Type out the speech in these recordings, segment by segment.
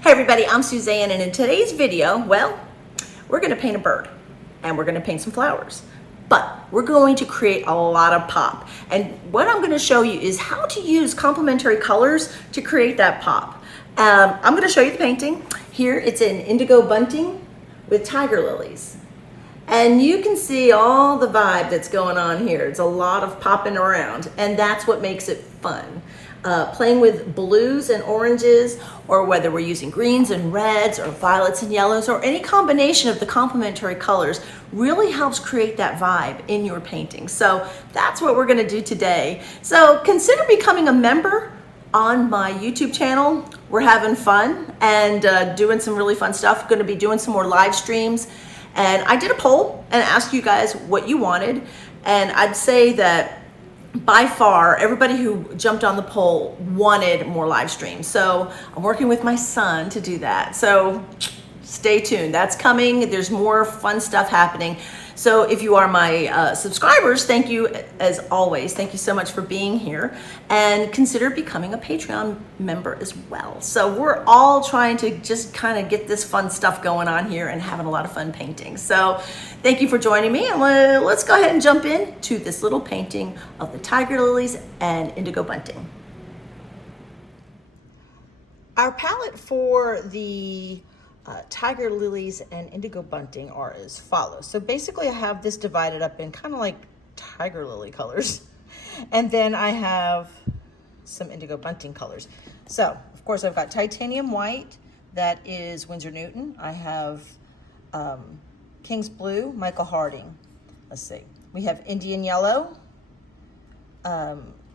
Hey everybody, I'm Suzanne, and in today's video, well, we're gonna paint a bird and we're gonna paint some flowers, but we're going to create a lot of pop. And what I'm gonna show you is how to use complementary colors to create that pop. I'm gonna show you the painting. Here it's in Indigo Bunting with tiger lilies. And you can see all the vibe that's going on here. It's a lot of popping around, and that's what makes it fun. Playing with blues and oranges, or whether we're using greens and reds or violets and yellows, or any combination of the complementary colors really helps create that vibe in your painting. So that's what we're gonna do today. So consider becoming a member on my YouTube channel. We're having fun and doing some really fun stuff. Gonna be doing some more live streams. And I did a poll and asked you guys what you wanted. And I'd say that by far, everybody who jumped on the poll wanted more live streams. So I'm working with my son to do that. So stay tuned, that's coming. There's more fun stuff happening. So if you are my subscribers, thank you as always. Thank you so much for being here, and consider becoming a Patreon member as well. So we're all trying to just kind of get this fun stuff going on here and having a lot of fun painting. So thank you for joining me, and let's go ahead and jump into this little painting of the tiger lilies and Indigo Bunting. Our palette for the tiger lilies and Indigo Bunting are as follows. So basically I have this divided up in kind of like tiger lily colors, and then I have some Indigo Bunting colors. So of course I've got titanium white, that is Winsor Newton. I have King's Blue, Michael Harding. Let's see, we have Indian Yellow,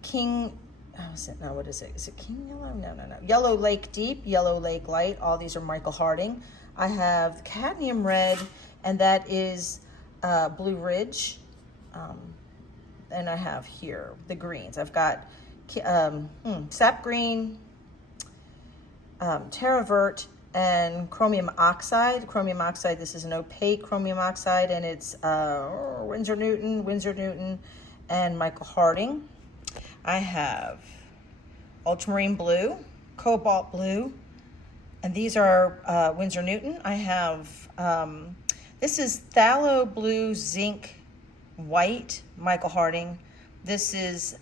King, oh, is it, no, what is it? Is it King Yellow? No. Yellow Lake Deep, Yellow Lake Light. All these are Michael Harding. I have Cadmium Red, and that is Blue Ridge. And I have here the greens. I've got Sap Green, Terra Vert, and Chromium Oxide. Chromium Oxide, this is an opaque Chromium Oxide, and it's Winsor Newton, and Michael Harding. I have Ultramarine Blue, Cobalt Blue, and these are Winsor Newton. I have, this is Phthalo Blue Zinc White, Michael Harding. This is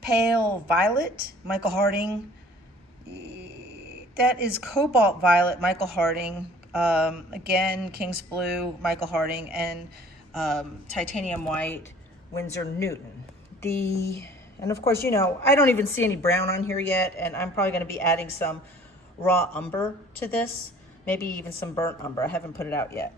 Pale Violet, Michael Harding. That is Cobalt Violet, Michael Harding. Again, King's Blue, Michael Harding, and Titanium White, Winsor Newton. And of course, you know, I don't even see any brown on here yet, and I'm probably going to be adding some raw umber to this, maybe even some burnt umber. I haven't put it out yet.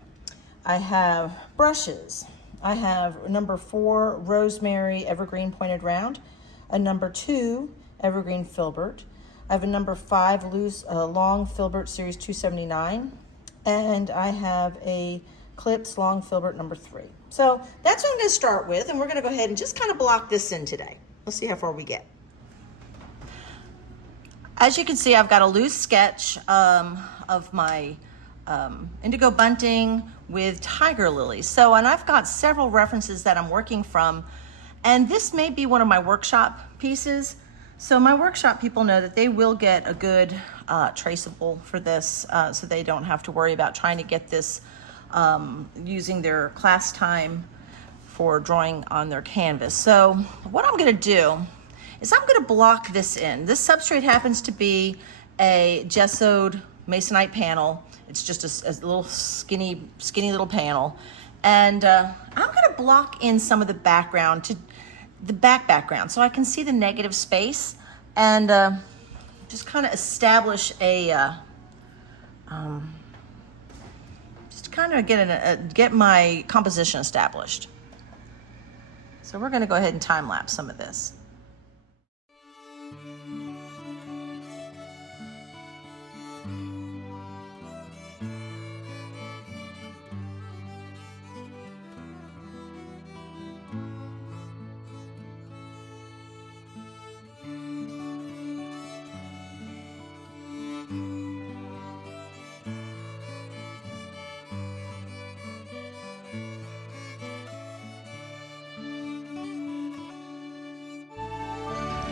I have brushes. I have number 4 Rosemary Evergreen Pointed Round, a number 2 Evergreen Filbert. I have a number 5 loose Long Filbert Series 279, and I have a Clips Long Filbert number 3. So that's what I'm going to start with, and we're going to go ahead and just kind of block this in today. Let's see how far we get. As you can see, I've got a loose sketch of my Indigo Bunting with tiger lilies. So, and I've got several references that I'm working from, and this may be one of my workshop pieces. So my workshop people know that they will get a good traceable for this, so they don't have to worry about trying to get this using their class time for drawing on their canvas. So what I'm going to do is I'm going to block this in. This substrate happens to be a gessoed masonite panel. It's just a little skinny little panel, and I'm going to block in some of the background, to the background, so I can see the negative space, and just kind of establish a kind of get my composition established. So we're going to go ahead and time lapse some of this.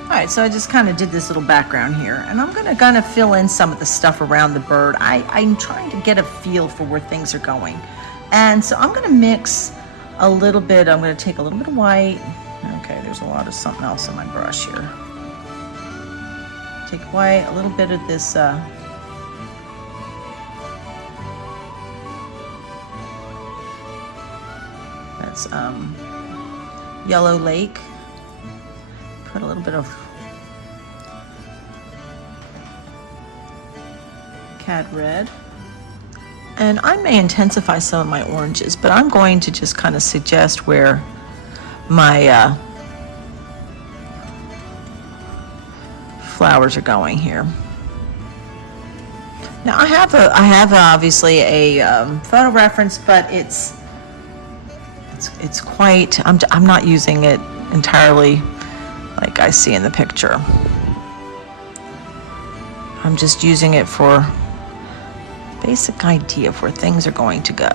All right, so I just kind of did this little background here, and I'm gonna kind of fill in some of the stuff around the bird. I'm trying to get a feel for where things are going. And so I'm gonna mix a little bit, I'm gonna take a little bit of white. Okay, there's a lot of something else on my brush here. Take white, a little bit of this, that's Yellow Lake. Put a little bit of Cad Red. And I may intensify some of my oranges, but I'm going to just kind of suggest where my flowers are going here. Now I have obviously a photo reference, but it's quite, I'm not using it entirely like I see in the picture. I'm just using it for basic idea of where things are going to go.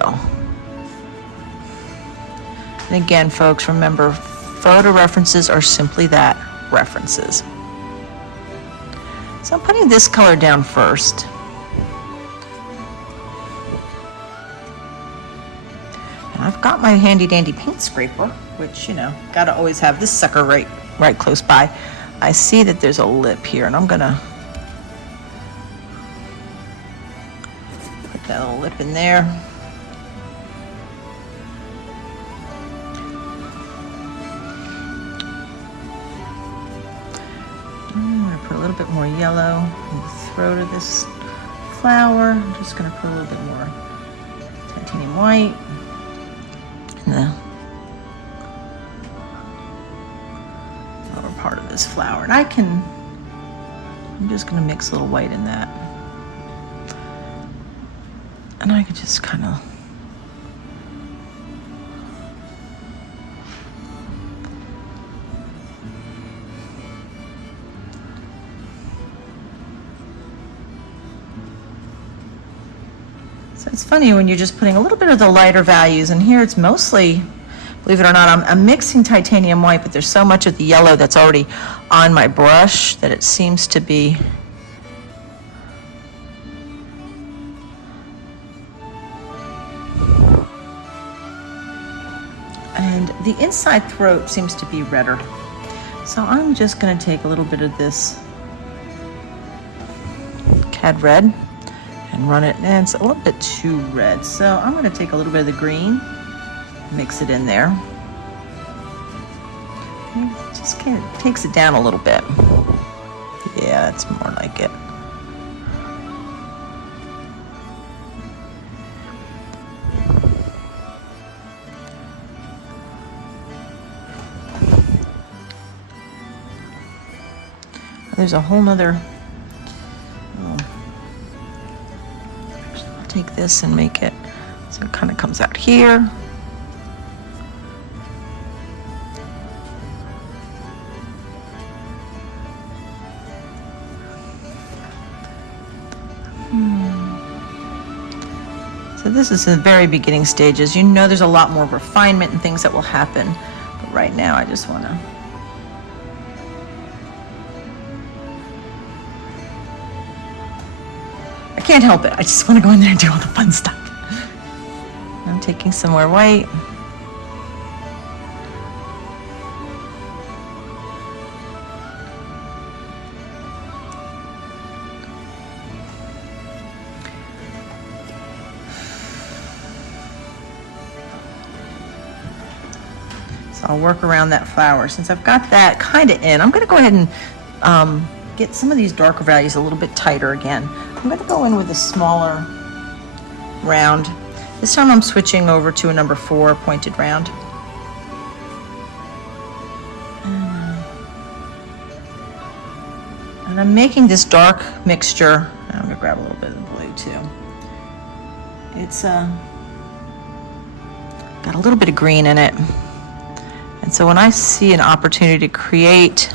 And again, folks, remember, photo references are simply that, references. So I'm putting this color down first. And I've got my handy dandy paint scraper, which, you know, gotta always have this sucker right close by. I see that there's a lip here, and I'm gonna put that little lip in there. I'm gonna put a little bit more yellow in the throat of this flower. I'm just gonna put a little bit more titanium white in the lower part of this flower. And I'm just gonna mix a little white in that. And I could just kind of so it's funny when you're just putting a little bit of the lighter values, and here it's mostly, believe it or not, I'm mixing titanium white, but there's so much of the yellow that's already on my brush that it seems to be and the inside throat seems to be redder. So I'm just going to take a little bit of this Cad Red and run it, and it's a little bit too red. So I'm going to take a little bit of the green, mix it in there. It just kind of takes it down a little bit. Yeah, that's more like it. There's a whole nother, actually, I'll take this and make it so it kind of comes out here. So this is in the very beginning stages. You know there's a lot more refinement and things that will happen, but right now I just want to can't help it. I just want to go in there and do all the fun stuff. I'm taking some more white. So I'll work around that flower. Since I've got that kind of in, I'm going to go ahead and get some of these darker values a little bit tighter again. I'm going to go in with a smaller round. This time I'm switching over to a number 4 pointed round. And I'm making this dark mixture. I'm going to grab a little bit of the blue too. It's got a little bit of green in it. And so when I see an opportunity to create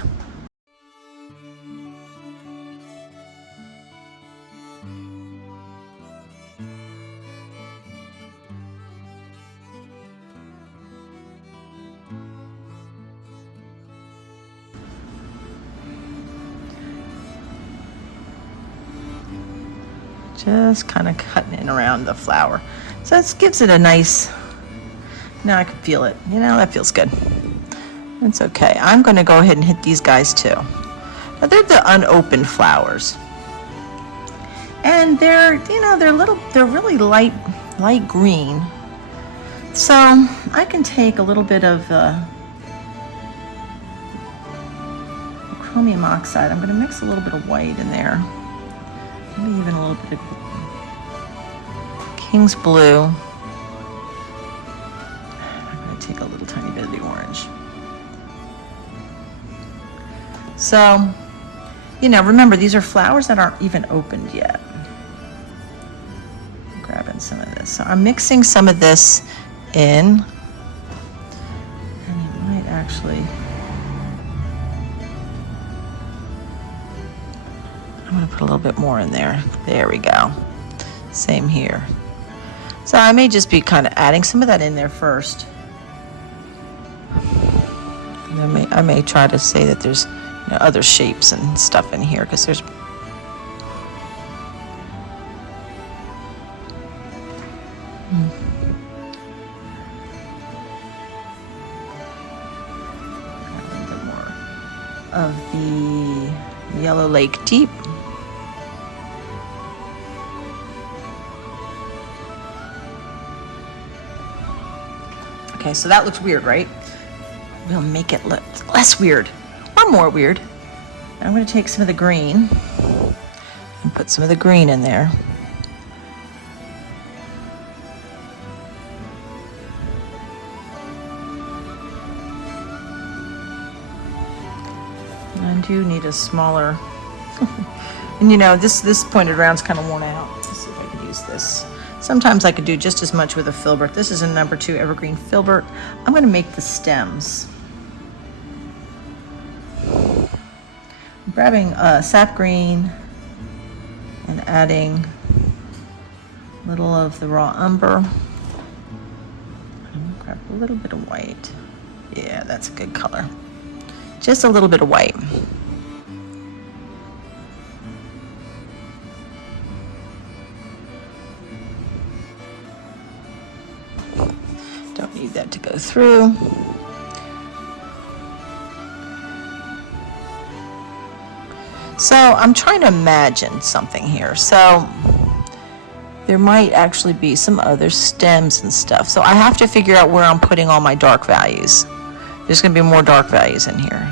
Just kind of cutting in around the flower. So this gives it a nice, now I can feel it. You know, that feels good. It's okay. I'm going to go ahead and hit these guys too. Now they're the unopened flowers. And they're, you know, they're really light green. So I can take a little bit of chromium oxide. I'm going to mix a little bit of white in there. Maybe even a little bit of King's Blue. I'm going to take a little tiny bit of the orange. So, you know, remember, these are flowers that aren't even opened yet. I'm grabbing some of this. So I'm mixing some of this in. And you might actually, I'm going to put a little bit more in there. There we go. Same here. So I may just be kind of adding some of that in there first. And I may try to say that there's, you know, other shapes and stuff in here, because there's a little bit more of the Yellow Lake Deep. Okay, so that looks weird, right? We'll make it look less weird, or more weird. I'm going to take some of the green and put some of the green in there. And I do need a smaller, and you know, this pointed round's kind of worn out. Let's see if I can use this. Sometimes I could do just as much with a filbert. This is a number 2 evergreen filbert. I'm going to make the stems. I'm grabbing sap green and adding a little of the raw umber. I'm going to grab a little bit of white. Yeah, that's a good color. Just a little bit of white. Don't need that to go through. So I'm trying to imagine something here. So there might actually be some other stems and stuff. So I have to figure out where I'm putting all my dark values. There's going to be more dark values in here.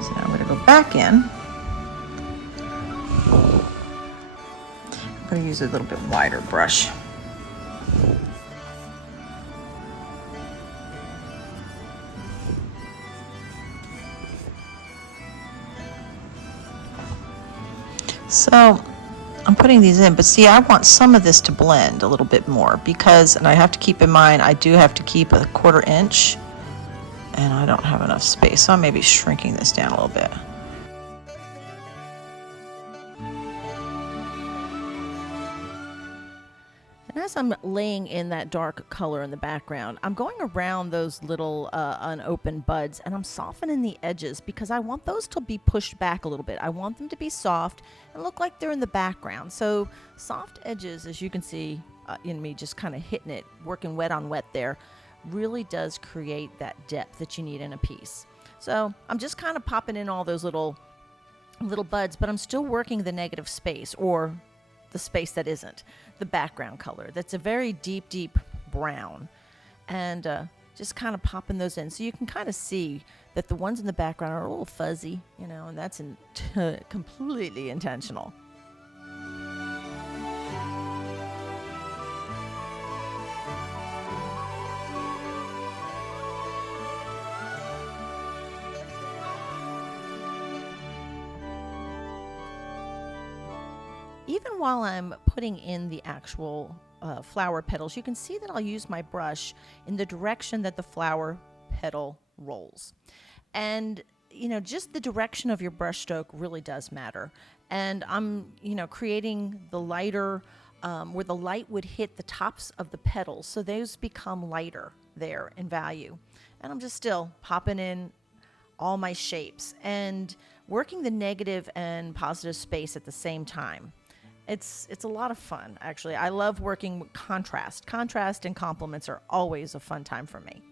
So now I'm going to go back in. I'm going to use a little bit wider brush. So I'm putting these in, but see, I want some of this to blend a little bit more because, and I have to keep in mind, I do have to keep a 1/4 inch and I don't have enough space. So I'm maybe shrinking this down a little bit. And as I'm laying in that dark color in the background, I'm going around those little unopened buds and I'm softening the edges because I want those to be pushed back a little bit. I want them to be soft and look like they're in the background. So soft edges, as you can see in me just kind of hitting it, working wet on wet there, really does create that depth that you need in a piece. So I'm just kind of popping in all those little buds, but I'm still working the negative space, or the space that isn't, the background color. That's a very deep, deep brown. And just kind of popping those in. So you can kind of see that the ones in the background are a little fuzzy, you know, and that's completely intentional. Even while I'm putting in the actual flower petals, you can see that I'll use my brush in the direction that the flower petal rolls. And, you know, just the direction of your brush stroke really does matter. And I'm, you know, creating the lighter, where the light would hit the tops of the petals. So those become lighter there in value. And I'm just still popping in all my shapes and working the negative and positive space at the same time. It's a lot of fun, actually. I love working with contrast. Contrast and complements are always a fun time for me.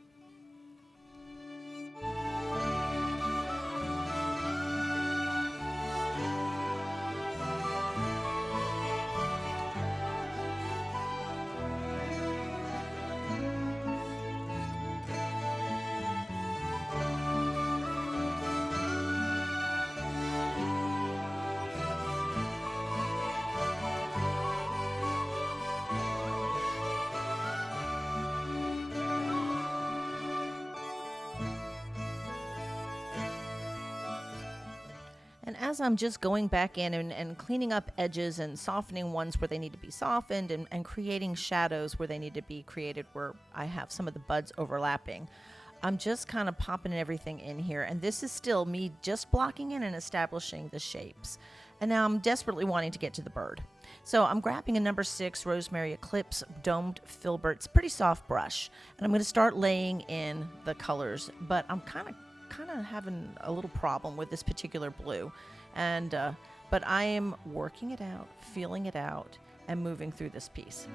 And as I'm just going back in and cleaning up edges and softening ones where they need to be softened and creating shadows where they need to be created where I have some of the buds overlapping, I'm just kind of popping everything in here. And this is still me just blocking in and establishing the shapes. And now I'm desperately wanting to get to the bird. So I'm grabbing a number 6 Rosemary Eclipse domed filbert. It's a pretty soft brush. And I'm going to start laying in the colors, but I'm kind of having a little problem with this particular blue, and but I am working it out, feeling it out, and moving through this piece.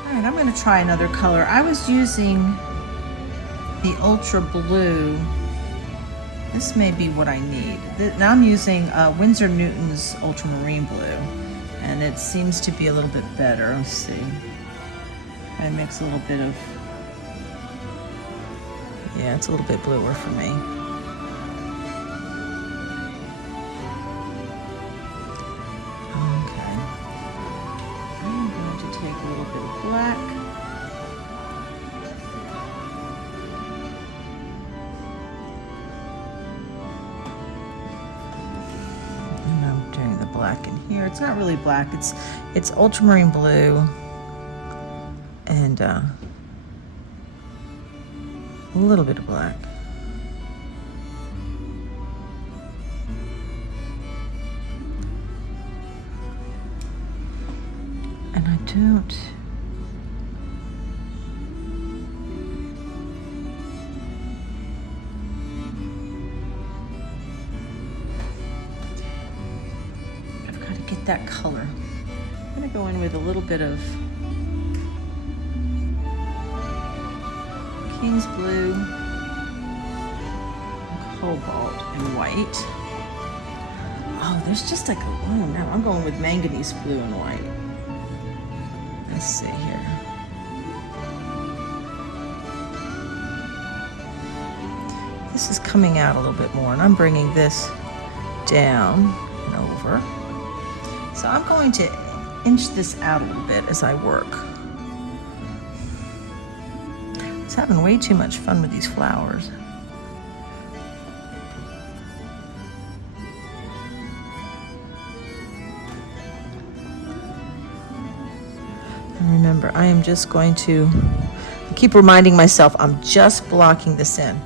All right, I'm going to try another color. I was using the ultra blue. This may be what I need. Now I'm using Winsor Newton's ultramarine blue, and it seems to be a little bit better. Let's see. I mix a little bit of, yeah, it's a little bit bluer for me. Okay. I'm going to take a little bit of black. Black in here. It's not really black. It's ultramarine blue and a little bit of black. And I don't. That color. I'm going to go in with a little bit of King's Blue, Cobalt, and White. Oh, there's just like, oh no, I'm going with Manganese Blue and White. Let's see here. This is coming out a little bit more, and I'm bringing this down and over. So I'm going to inch this out a little bit as I work. I was having way too much fun with these flowers. And remember, I am just going to keep reminding myself I'm just blocking this in.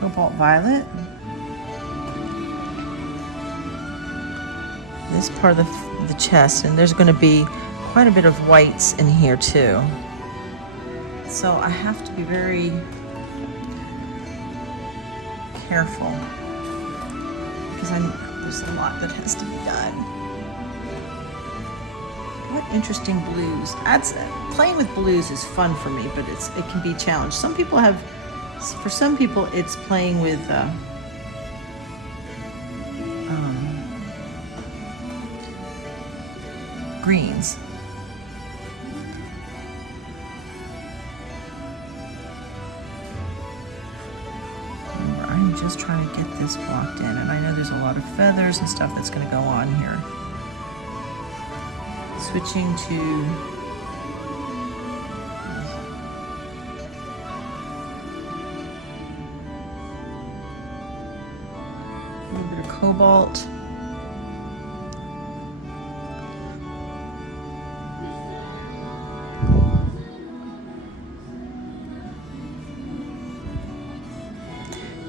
Cobalt violet. This part of the chest, and there's going to be quite a bit of whites in here too. So I have to be very careful because there's a lot that has to be done. What interesting blues. Playing with blues is fun for me, but it can be a challenge. For some people, it's playing with greens. Remember, I'm just trying to get this blocked in, and I know there's a lot of feathers and stuff that's going to go on here. Switching to cobalt.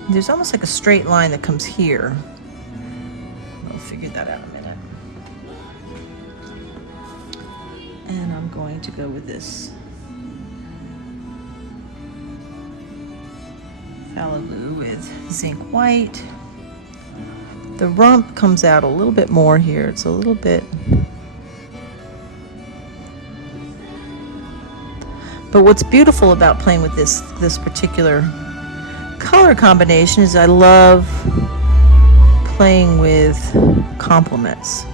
there's almost like a straight line that comes here. I'll figure that out in a minute. And I'm going to go with this phthalo blue with zinc white. The rump comes out a little bit more here. It's a little bit, but what's beautiful about playing with this particular color combination is I love playing with complements.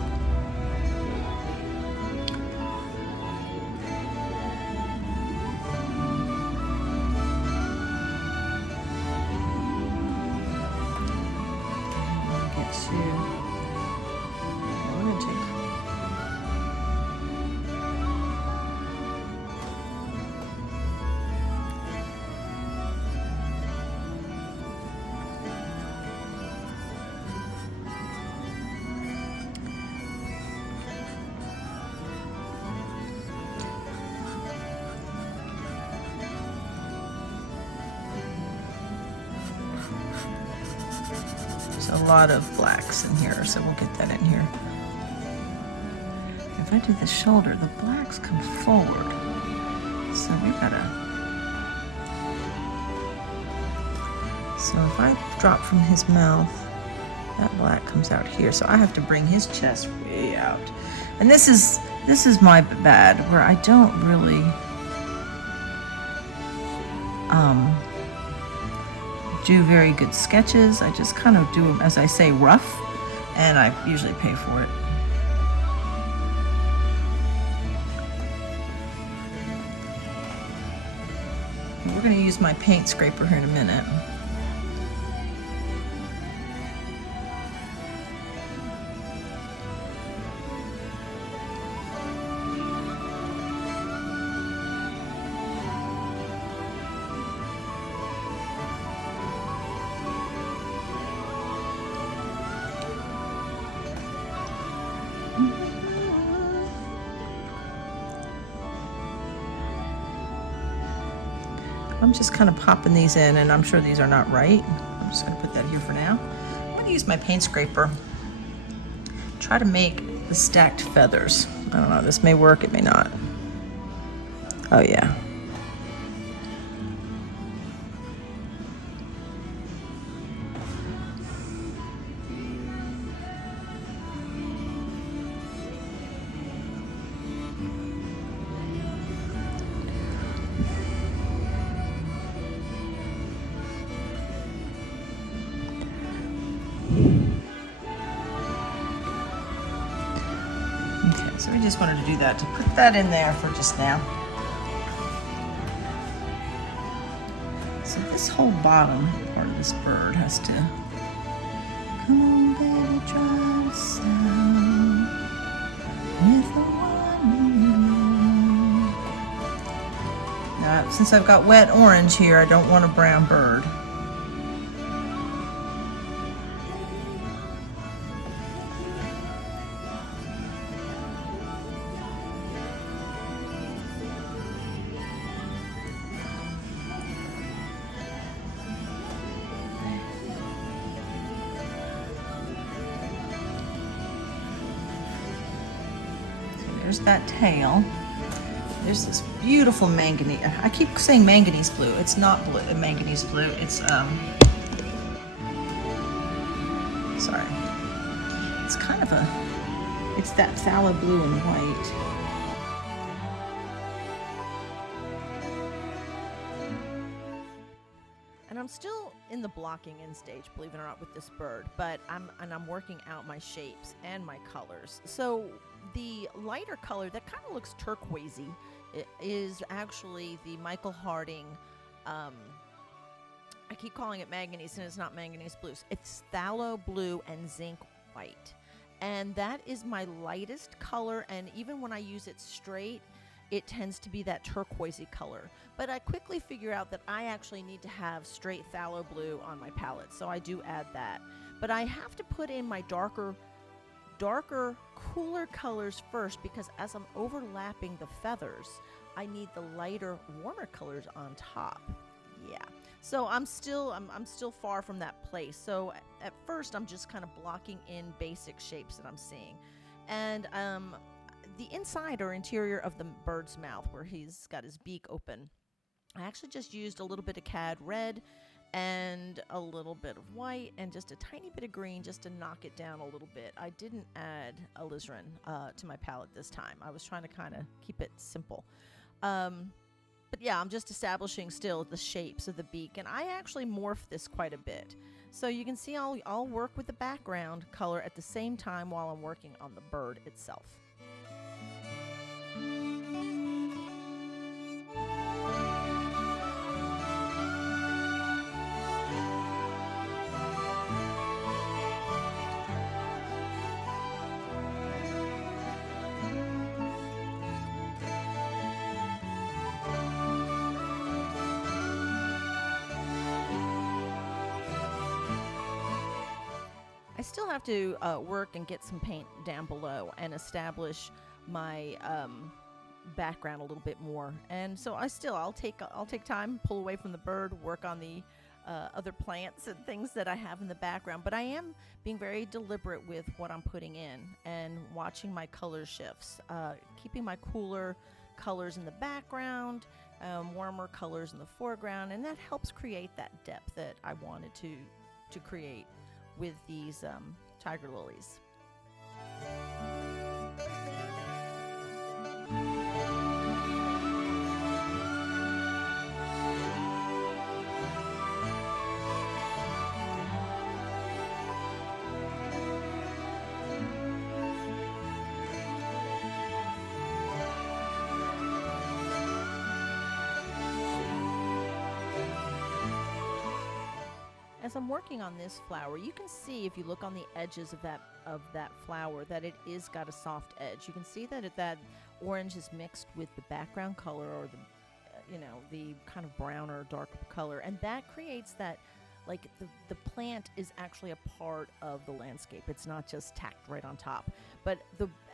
A lot of blacks in here, so we'll get that in here. If I do the shoulder, the blacks come forward, so we gotta. So if I drop from his mouth, that black comes out here, so I have to bring his chest way out. And this is my bad, where I don't really do very good sketches. I just kind of do them, as I say, rough, and I usually pay for it. We're going to use my paint scraper here in a minute. I'm just kind of popping these in, and I'm sure these are not right. I'm just going to put that here for now. I'm going to use my paint scraper. Try to make the stacked feathers. I don't know, this may work, it may not. Oh yeah. So we just wanted to do that, to put that in there for just now. So this whole bottom part of this bird has to, come on baby, try to sound with the one you know. Now, since I've got wet orange here, I don't want a brown bird. There's that tail. There's this beautiful manganese. I keep saying manganese blue. It's not blue, manganese blue. It's sorry. It's kind of a. It's that phthalo blue and white. And I'm still in the blocking in stage, believe it or not, with this bird, but I'm working out my shapes and my colors. So the lighter color that kind of looks turquoisey is actually the Michael Harding, I keep calling it manganese, and it's not manganese blue. It's phthalo blue and zinc white. And that is my lightest color, and even when I use it straight, it tends to be that turquoisey color. But I quickly figure out that I actually need to have straight phthalo blue on my palette, so I do add that. But I have to put in my darker, cooler colors first, because as I'm overlapping the feathers, I need the lighter, warmer colors on top. Yeah. So I'm still far from that place. So at first I'm just kind of blocking in basic shapes that I'm seeing. And the inside or interior of the bird's mouth where he's got his beak open, I actually just used a little bit of cad red and a little bit of white and just a tiny bit of green just to knock it down a little bit. I didn't add alizarin to my palette this time. I was trying to kind of keep it simple. But yeah, I'm just establishing still the shapes of the beak, and I actually morph this quite a bit. So you can see I'll work with the background color at the same time while I'm working on the bird itself. I still have to work and get some paint down below and establish my background a little bit more. And so I'll take time, pull away from the bird, work on the other plants and things that I have in the background. But I am being very deliberate with what I'm putting in and watching my color shifts, keeping my cooler colors in the background, warmer colors in the foreground, and that helps create that depth that I wanted to create with these tiger lilies. As I'm working on this flower, you can see if you look on the edges of that flower that it is got a soft edge. You can see that that orange is mixed with the background color or the kind of brown or dark color, and that creates that like the plant is actually a part of the landscape. It's not just tacked right on top. But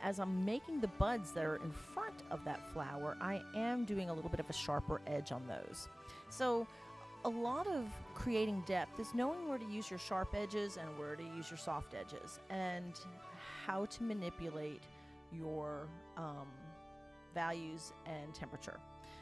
as I'm making the buds that are in front of that flower, I am doing a little bit of a sharper edge on those. So a lot of creating depth is knowing where to use your sharp edges and where to use your soft edges, and how to manipulate your values and temperature.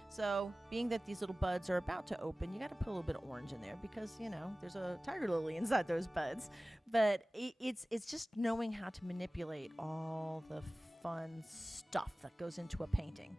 So being that these little buds are about to open, you got to put a little bit of orange in there because, there's a tiger lily inside those buds. But it's just knowing how to manipulate all the fun stuff that goes into a painting.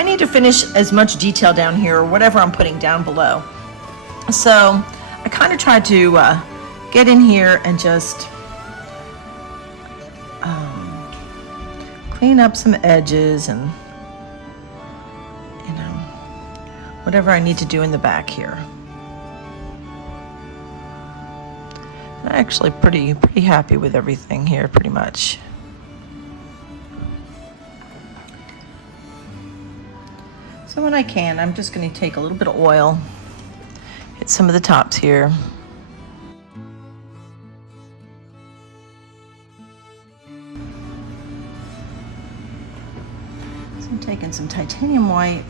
I need to finish as much detail down here or whatever I'm putting down below. So I kind of tried to get in here and just clean up some edges and, you know, whatever I need to do in the back here. I'm actually pretty happy with everything here, pretty much. So when I can, I'm just going to take a little bit of oil, hit some of the tops here. So I'm taking some titanium white.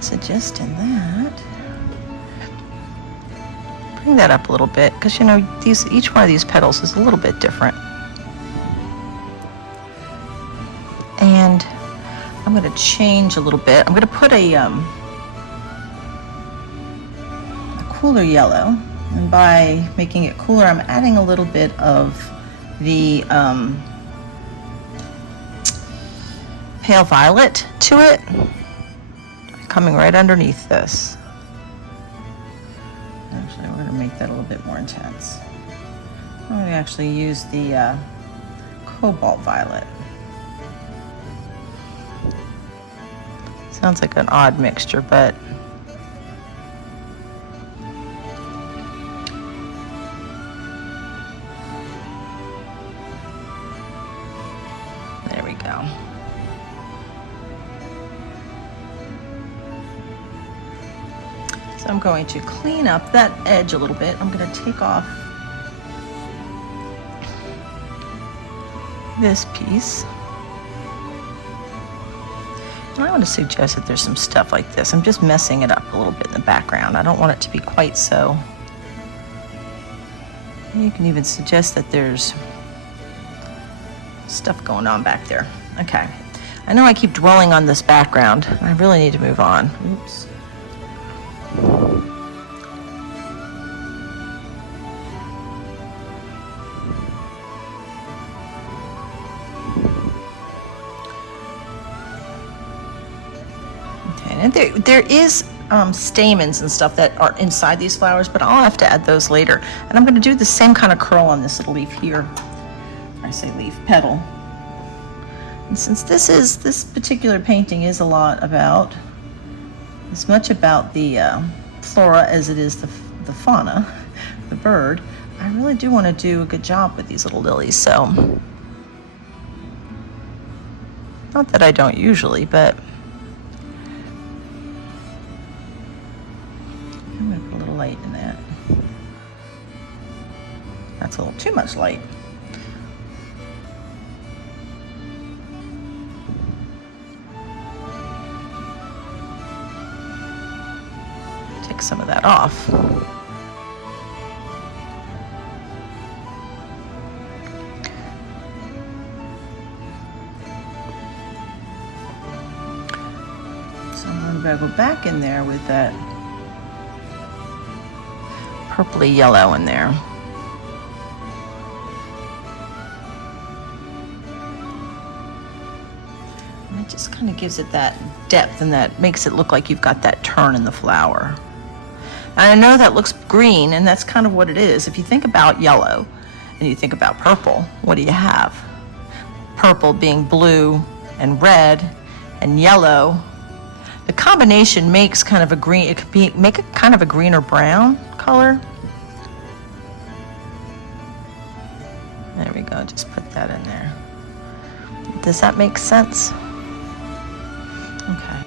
Suggesting that, bring that up a little bit, because you know each one of these petals is a little bit different. And I'm going to change a little bit. I'm going to put a cooler yellow, and by making it cooler, I'm adding a little bit of the pale violet to it. Coming right underneath this. Actually, we're going to make that a little bit more intense. I'm going to actually use the cobalt violet. Sounds like an odd mixture, but there we go. So I'm going to clean up that edge a little bit. I'm going to take off this piece. And I want to suggest that there's some stuff like this. I'm just messing it up a little bit in the background. I don't want it to be quite so. You can even suggest that there's stuff going on back there. Okay. I know I keep dwelling on this background. I really need to move on. Oops. Okay, and there is stamens and stuff that are inside these flowers, but I'll have to add those later. And I'm going to do the same kind of curl on this little leaf here. I say leaf, petal. And since this particular painting is a lot about, as much about the flora as it is the fauna, the bird, I really do want to do a good job with these little lilies. So, not that I don't usually, but I'm going to put a little light in that. That's a little too much light. Take some of that off. So I'm going to go back in there with that purpley yellow in there. And it just kind of gives it that depth, and that makes it look like you've got that turn in the flower. And I know that looks green, and that's kind of what it is. If you think about yellow and you think about purple, what do you have? Purple being blue and red and yellow. The combination makes kind of a green, it could make it kind of a greener brown color. There we go, just put that in there. Does that make sense? Okay.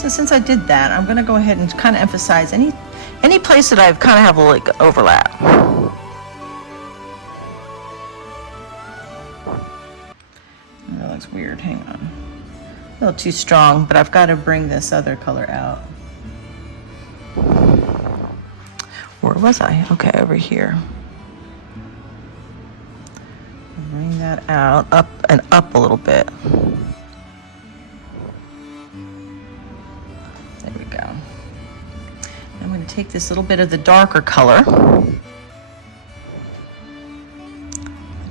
So since I did that, I'm gonna go ahead and kind of emphasize any place that I've kind of have a like overlap. That looks weird, hang on. A little too strong, but I've got to bring this other color out. Where was I? Okay, over here. Bring that out, up and up a little bit. There we go. I'm going to take this little bit of the darker color.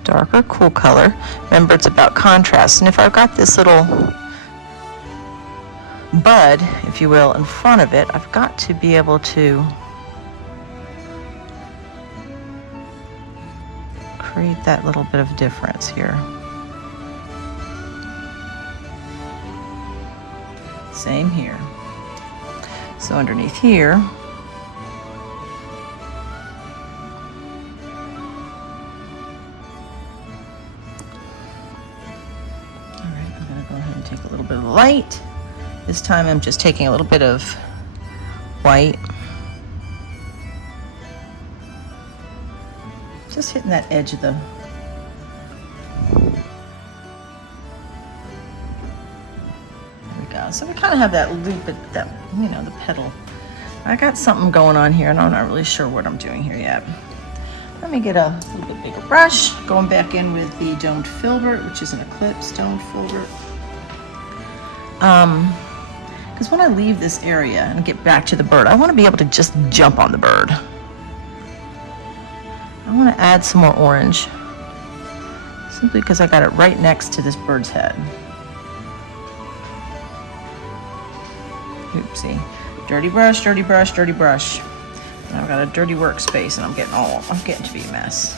Darker, cool color. Remember, it's about contrast. And if I've got this little bud, if you will, in front of it, I've got to be able to create that little bit of difference here. Same here. So underneath here, take a little bit of light. This time I'm just taking a little bit of white. Just hitting that edge of the... There we go. So we kind of have that loop at that, you know, the petal. I got something going on here and I'm not really sure what I'm doing here yet. Let me get a little bit bigger brush. Going back in with the domed filbert, which is an eclipse domed filbert. Because when I leave this area and get back to the bird, I want to be able to just jump on the bird. I want to add some more orange, simply because I got it right next to this bird's head. Oopsie. Dirty brush, dirty brush, dirty brush. And I've got a dirty workspace and I'm getting to be a mess.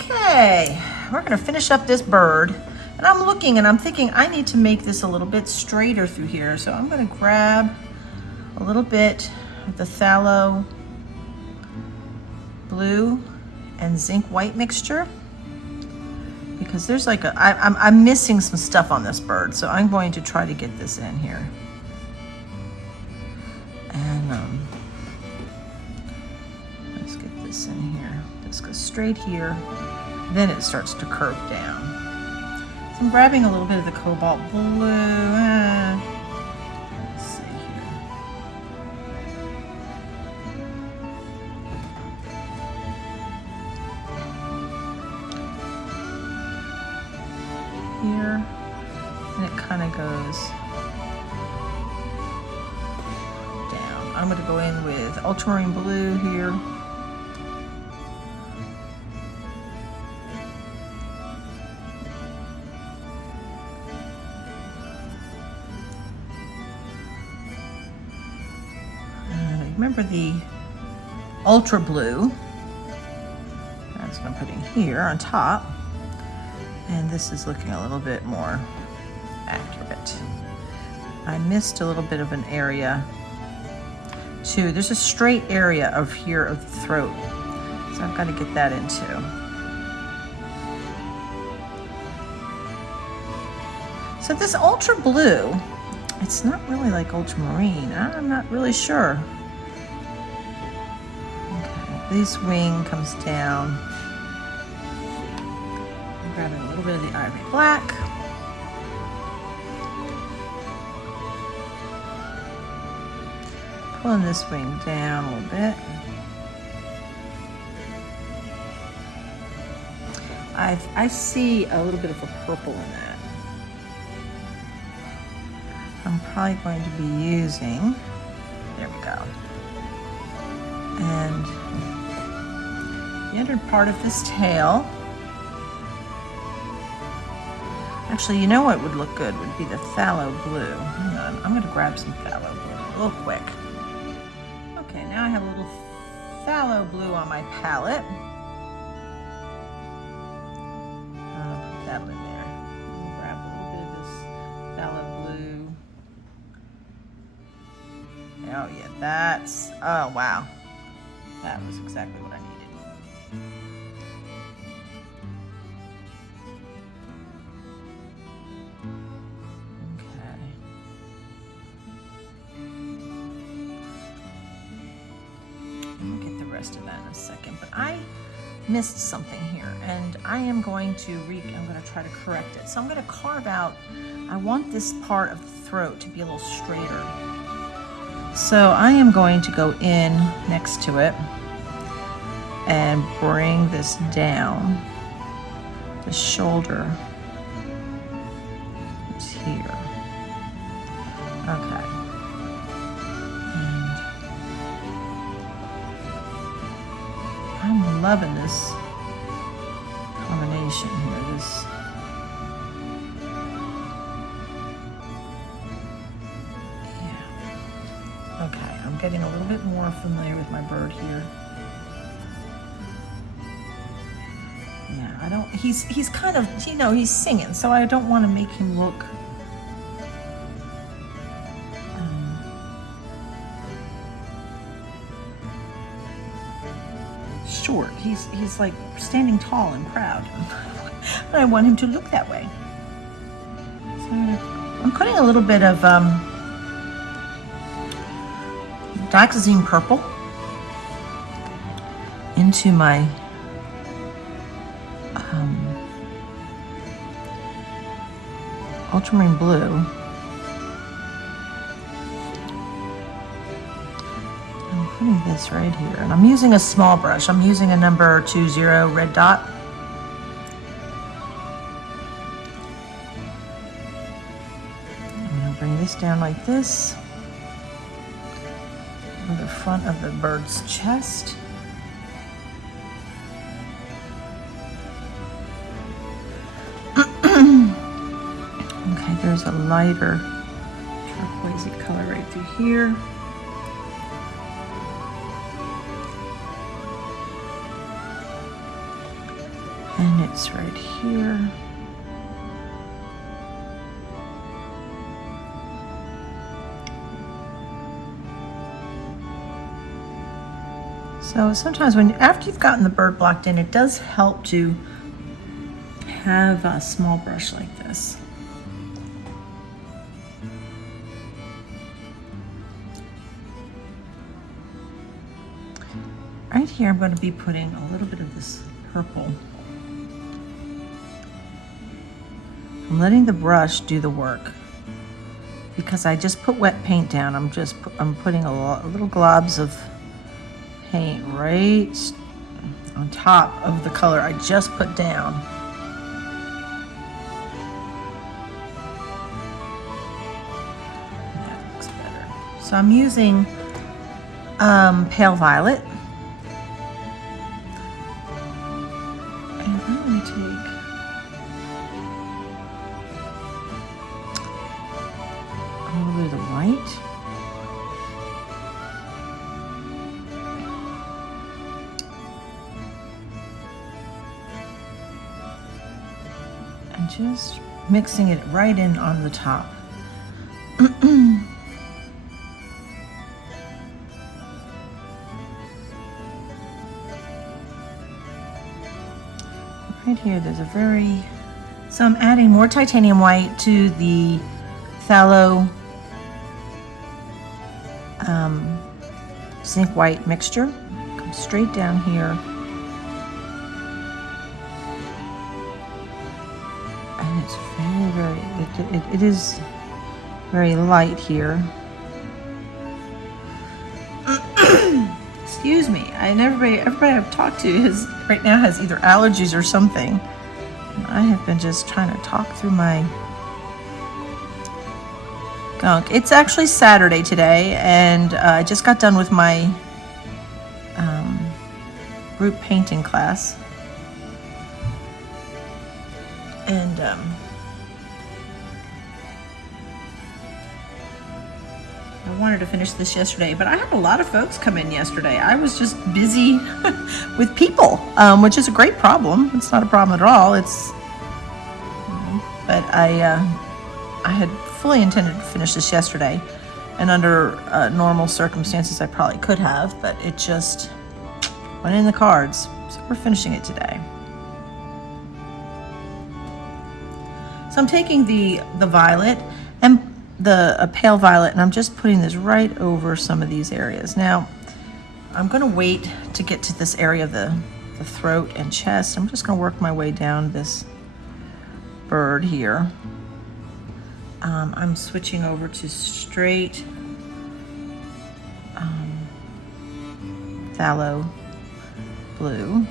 Okay, we're gonna finish up this bird. And I'm looking and I'm thinking I need to make this a little bit straighter through here. So I'm gonna grab a little bit of the phthalo blue and zinc white mixture, because there's like I'm missing some stuff on this bird. So I'm going to try to get this in here. And let's get this in here. This goes straight here. Then it starts to curve down. So I'm grabbing a little bit of the cobalt blue. Let's see here. And it kind of goes down. I'm going to go in with ultramarine blue here. Remember the ultra blue, that's what I'm putting here on top, and this is looking a little bit more accurate. I missed a little bit of an area too. There's a straight area of here of the throat, so I've got to get that in too. So this ultra blue, it's not really like ultramarine. I'm not really sure. This wing comes down. I'm grabbing a little bit of the ivory black. Pulling this wing down a little bit. I see a little bit of a purple in that. I'm probably going to be using, there we go. And the under part of this tail. Actually, you know what would look good would be the phthalo blue. Hang on, I'm gonna grab some phthalo blue real quick. Okay, now I have a little phthalo blue on my palette. I'll put that in there. I'll grab a little bit of this phthalo blue. Oh yeah, that's, oh wow. That was exactly what I needed. Rest of that in a second, but I missed something here, and I am going to try to correct it. So I'm going to carve out, I want this part of the throat to be a little straighter. So I am going to go in next to it and bring this down. The shoulder is here. Okay. I'm loving this combination here. Yeah. Okay, I'm getting a little bit more familiar with my bird here. Yeah, he's kind of, you know, he's singing, so I don't want to make him look short. He's like standing tall and proud, but I want him to look that way. So I'm putting a little bit of dioxazine purple into my ultramarine blue. Putting this right here, and I'm using a small brush. I'm using a number 20 red dot. I'm going to bring this down like this over the front of the bird's chest. Okay, there's a lighter turquoisey color right through here. And it's right here. So sometimes after you've gotten the bird blocked in, it does help to have a small brush like this. Right here, I'm going to be putting a little bit of this purple. I'm letting the brush do the work because I just put wet paint down. I'm putting little globs of paint right on top of the color I just put down. That looks better. So I'm using pale violet. And I'm going to take a little bit of the white. And just mixing it right in on the top. Right here, there's a so I'm adding more titanium white to the phthalo zinc white mixture. Come straight down here. And it's it is very light here. Excuse me. Everybody I've talked to right now has either allergies or something. And I have been just trying to talk through my gunk. It's actually Saturday today, and I just got done with my group painting class. And I wanted to finish this yesterday, but I had a lot of folks come in yesterday. I was just busy with people, which is a great problem. It's not a problem at all. But I had fully intended to finish this yesterday, and under normal circumstances I probably could have, but it just went in the cards. So we're finishing it today. So I'm taking the violet and a pale violet, and I'm just putting this right over some of these areas. Now, I'm going to wait to get to this area of the throat and chest. I'm just going to work my way down this bird here. I'm switching over to straight phthalo blue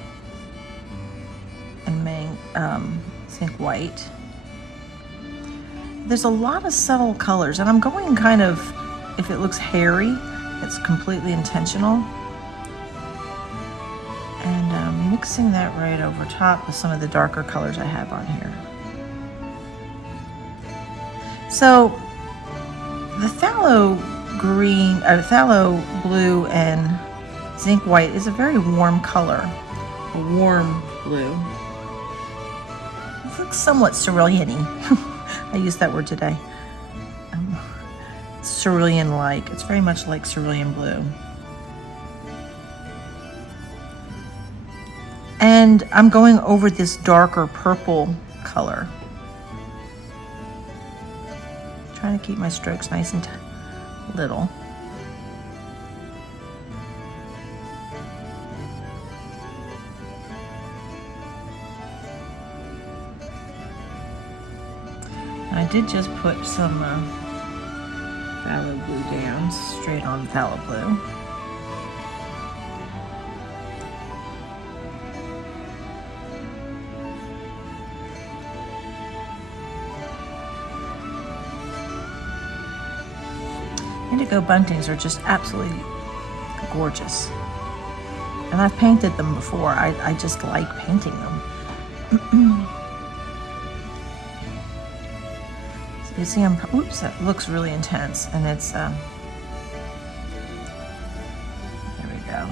and zinc white. There's a lot of subtle colors, and I'm going kind of, if it looks hairy, it's completely intentional. And mixing that right over top with some of the darker colors I have on here. So the phthalo green, or phthalo blue and zinc white is a very warm color, a warm blue. It looks somewhat cerulean-y. I used that word today. Cerulean-like. It's very much like cerulean blue. And I'm going over this darker purple color. Trying to keep my strokes nice and little. I did just put some phthalo blue down, straight on phthalo blue. Indigo buntings are just absolutely gorgeous. And I've painted them before. I just like painting them. You see, oops, that looks really intense, and it's, there we go.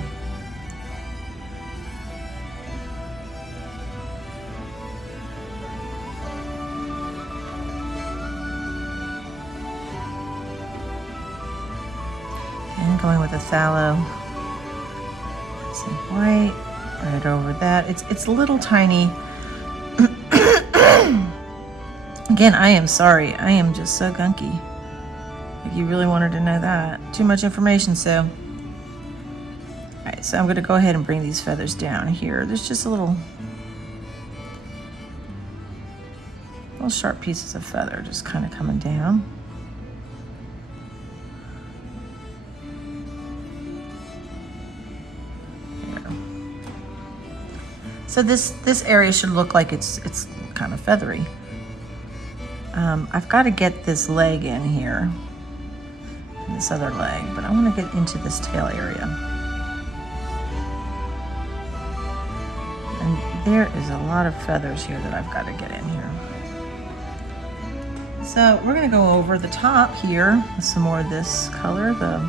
And going with the phthalo, zinc white, right over that. It's a little tiny. Again, I am sorry. I am just so gunky. If you really wanted to know that. Too much information, so. Alright, so I'm going to go ahead and bring these feathers down here. There's just little sharp pieces of feather just kind of coming down. There. So this area should look like it's kind of feathery. I've got to get this leg in here, and this other leg, but I want to get into this tail area. And there is a lot of feathers here that I've got to get in here. So we're going to go over the top here with some more of this color, the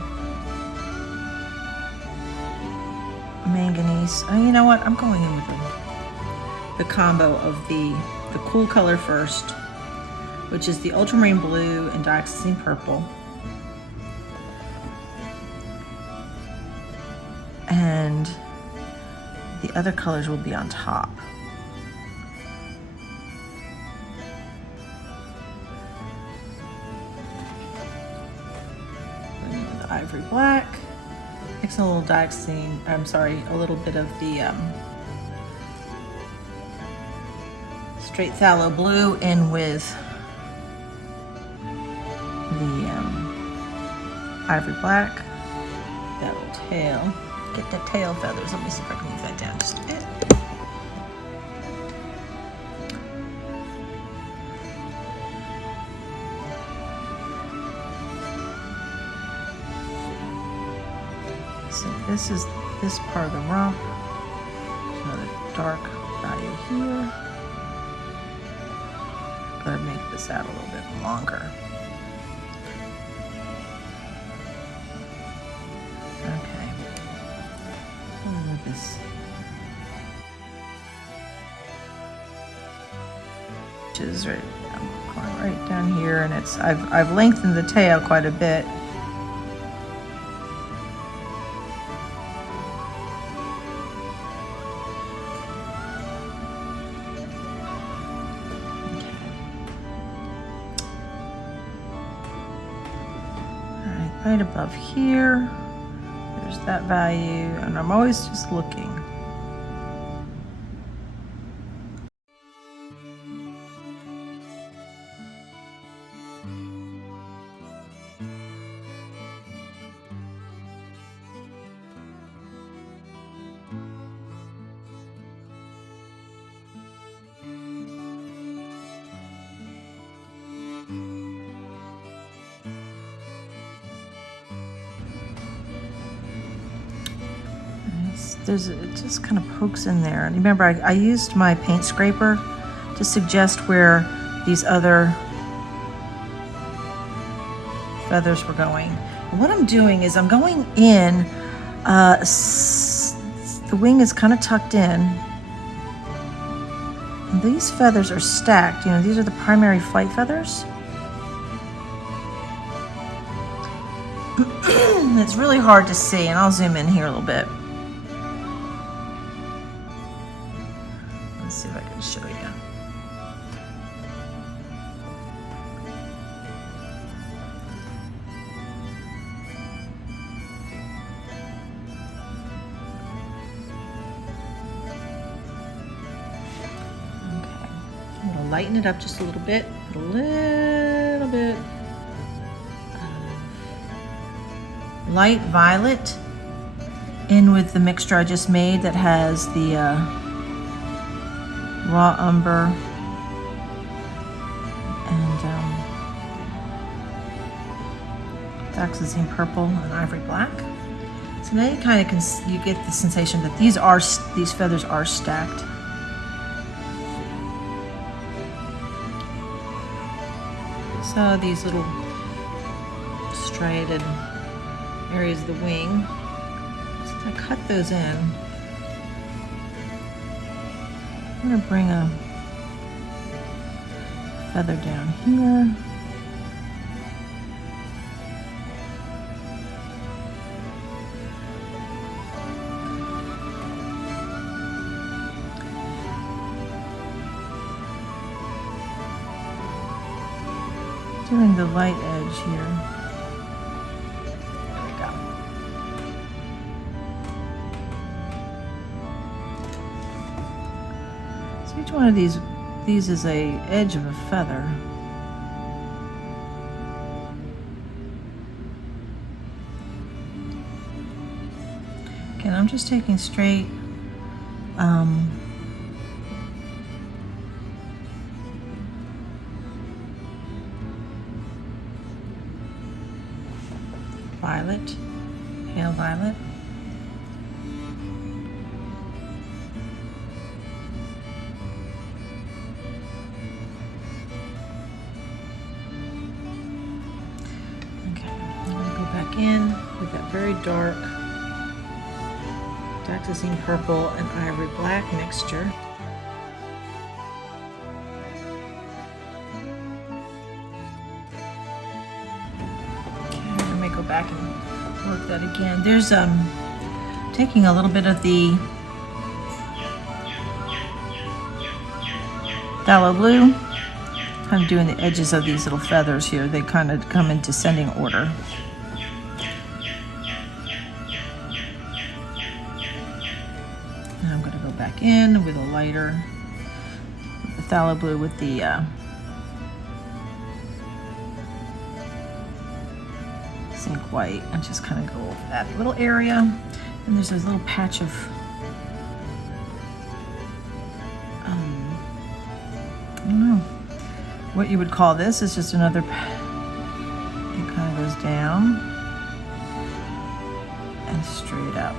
manganese. Oh, you know what? I'm going in with the combo of the cool color first, which is the ultramarine blue and dioxazine purple. And the other colors will be on top. The ivory black, mix a little dioxazine, a little bit of the straight phthalo blue in with the ivory black, that little tail. Get the tail feathers. Let me see if I can move that down just a bit. So this is this part of the rump. dark value here. Gotta make this out a little bit longer. Okay. With this. Which is right, I'm going right down here, and it's I've lengthened the tail quite a bit. Right above here, there's that value, and I'm always just looking. It just kind of pokes in there. And remember, I used my paint scraper to suggest where these other feathers were going. And what I'm doing is I'm going in, the wing is kind of tucked in. And these feathers are stacked. You know, these are the primary flight feathers. It's really hard to see, and I'll zoom in here a little bit. Let's see if I can show you. Okay, I'm gonna lighten it up just a little bit, put a little bit of light violet in with the mixture I just made that has the raw umber and dioxazine purple and ivory black. So now you kind of you get the sensation that these feathers are stacked. So these little striated areas of the wing, so I cut those in. I'm going to bring a feather down here. Doing the light edge here. There we go. Each one of these is a edge of a feather. Again, I'm just taking straight violet, pale violet. In with that very dark dioxazine purple and ivory black mixture. Okay, let me go back and work that again. There's taking a little bit of the phthalo blue, kind of doing the edges of these little feathers here. They kind of come in descending order. Back in with a lighter, the phthalo blue with the zinc white, and just kind of go over that little area. And there's a little patch of I don't know what you would call this. It's just another. It kind of goes down and straight up.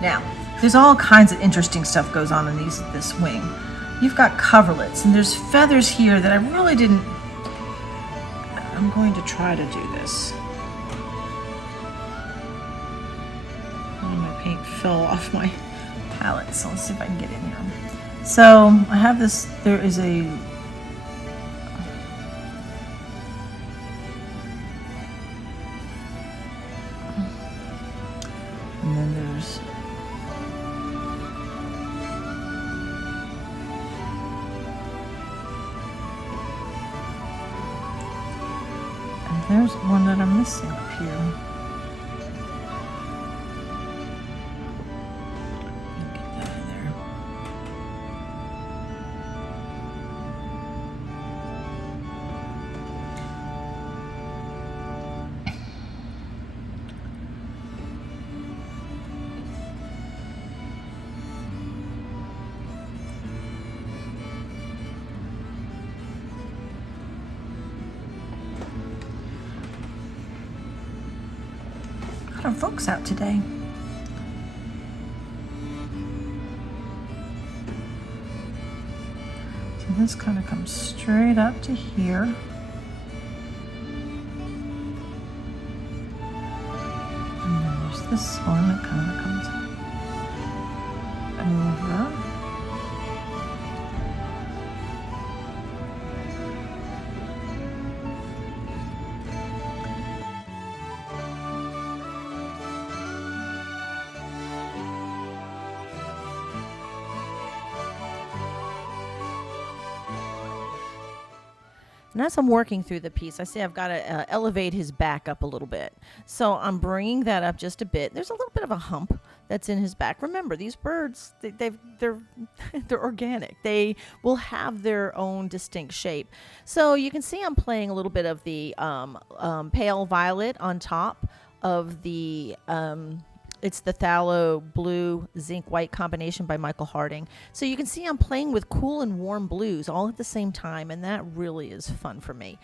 Now, there's all kinds of interesting stuff goes on in this wing. You've got coverlets, and there's feathers here that I really didn't. I'm going to try to do this. My paint fell off my palette, so let's see if I can get in here. So I have this, there is a and then there's there's one that I'm missing up here. Get that in there. A lot of folks out today. So this kind of comes straight up to here. And then there's this one that kind of comes over. And as I'm working through the piece, I see I've got to elevate his back up a little bit. So I'm bringing that up just a bit. There's a little bit of a hump that's in his back. Remember, these birds, they're organic. They will have their own distinct shape. So you can see I'm playing a little bit of the pale violet on top of the it's the phthalo blue zinc white combination by Michael Harding. So you can see I'm playing with cool and warm blues all at the same time, and that really is fun for me.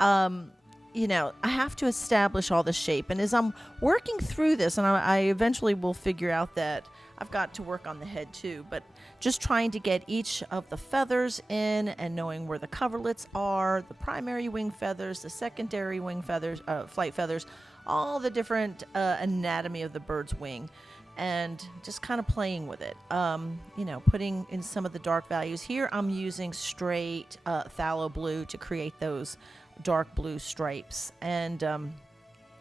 You know, I have to establish all the shape, and as I'm working through this, and I eventually will figure out that I've got to work on the head too, but just trying to get each of the feathers in and knowing where the coverlets are, the primary wing feathers, the secondary wing feathers, flight feathers, all the different anatomy of the bird's wing, and just kind of playing with it. You know, putting in some of the dark values. Here I'm using straight phthalo blue to create those dark blue stripes, and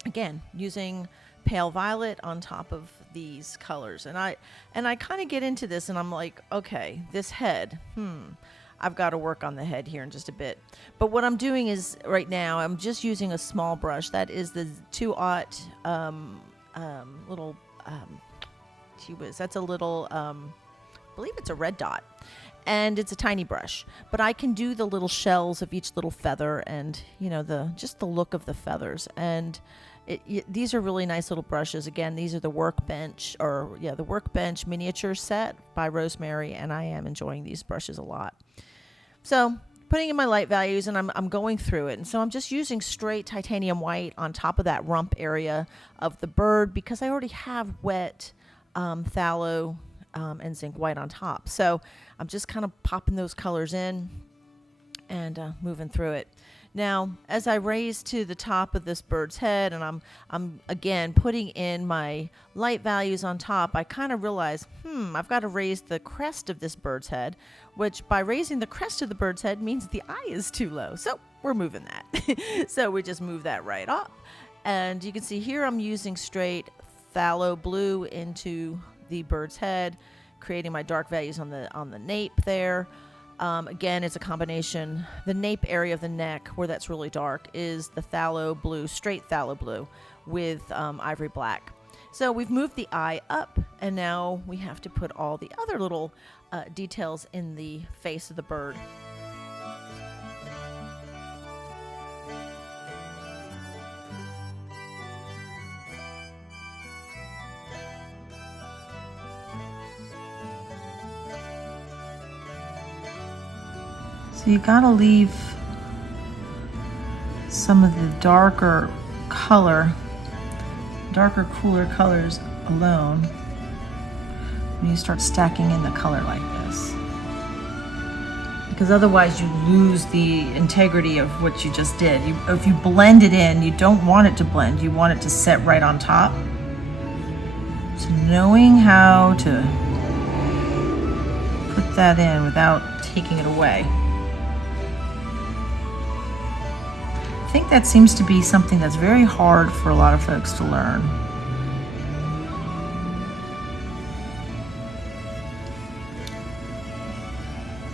again using pale violet on top of these colors. And I kind of get into this, and I'm like, okay, this head, I've got to work on the head here in just a bit. But what I'm doing is, right now, I'm just using a small brush. That is the 2-aught little, gee whiz, that's a little, I believe it's a red dot. And it's a tiny brush. But I can do the little shells of each little feather, and, you know, just the look of the feathers. And these are really nice little brushes. Again, these are the Workbench, the Workbench miniature set by Rosemary, and I am enjoying these brushes a lot. So putting in my light values, and I'm going through it. And so I'm just using straight titanium white on top of that rump area of the bird, because I already have wet phthalo and zinc white on top. So I'm just kind of popping those colors in and moving through it. Now, as I raise to the top of this bird's head, and I'm again putting in my light values on top, I kind of realize, I've got to raise the crest of this bird's head, which by raising the crest of the bird's head means the eye is too low. So we're moving that. So we just move that right up. And you can see here I'm using straight phthalo blue into the bird's head, creating my dark values on the nape there. Again, it's a combination. The nape area of the neck, where that's really dark, is the phthalo blue, straight phthalo blue, with ivory black. So we've moved the eye up, and now we have to put all the other little details in the face of the bird. So you gotta leave some of the darker, cooler colors alone. when you start stacking in the color like this. Because otherwise you lose the integrity of what you just did. If you blend it in, you don't want it to blend, you want it to set right on top. So knowing how to put that in without taking it away. I think that seems to be something that's very hard for a lot of folks to learn.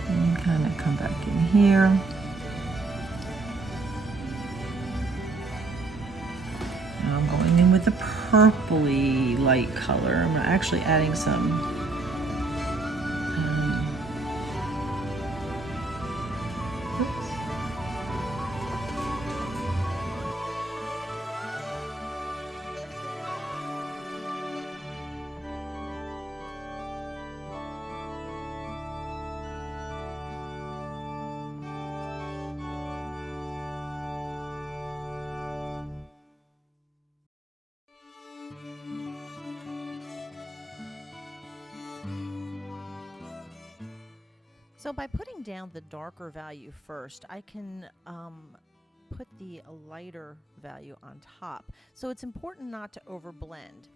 And kind of come back in here. Now I'm going in with the purpley light color. I'm actually adding some So by putting down the darker value first, I can put the lighter value on top. So it's important not to overblend.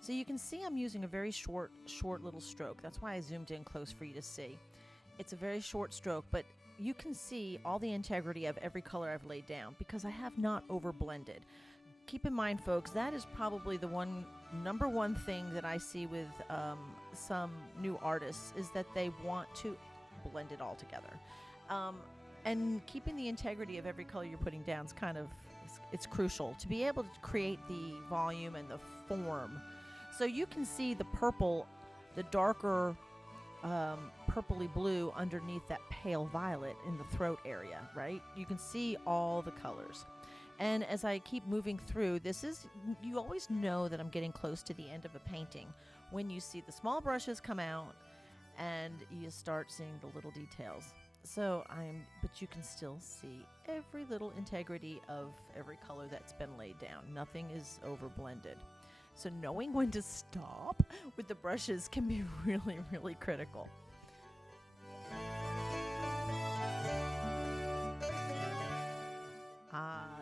So you can see I'm using a very short little stroke. That's why I zoomed in close for you to see. It's a very short stroke, but you can see all the integrity of every color I've laid down because I have not overblended. Keep in mind, folks, that is probably the number one thing that I see with some new artists is that they want to blend it all together. And keeping the integrity of every color you're putting down is it's crucial to be able to create the volume and the form. So you can see the purple, the darker purpley blue underneath that pale violet in the throat area, right? You can see all the colors. And as I keep moving through, you always know that I'm getting close to the end of a painting when you see the small brushes come out and you start seeing the little details. But you can still see every little integrity of every color that's been laid down. Nothing is over blended. So knowing when to stop with the brushes can be really, really critical.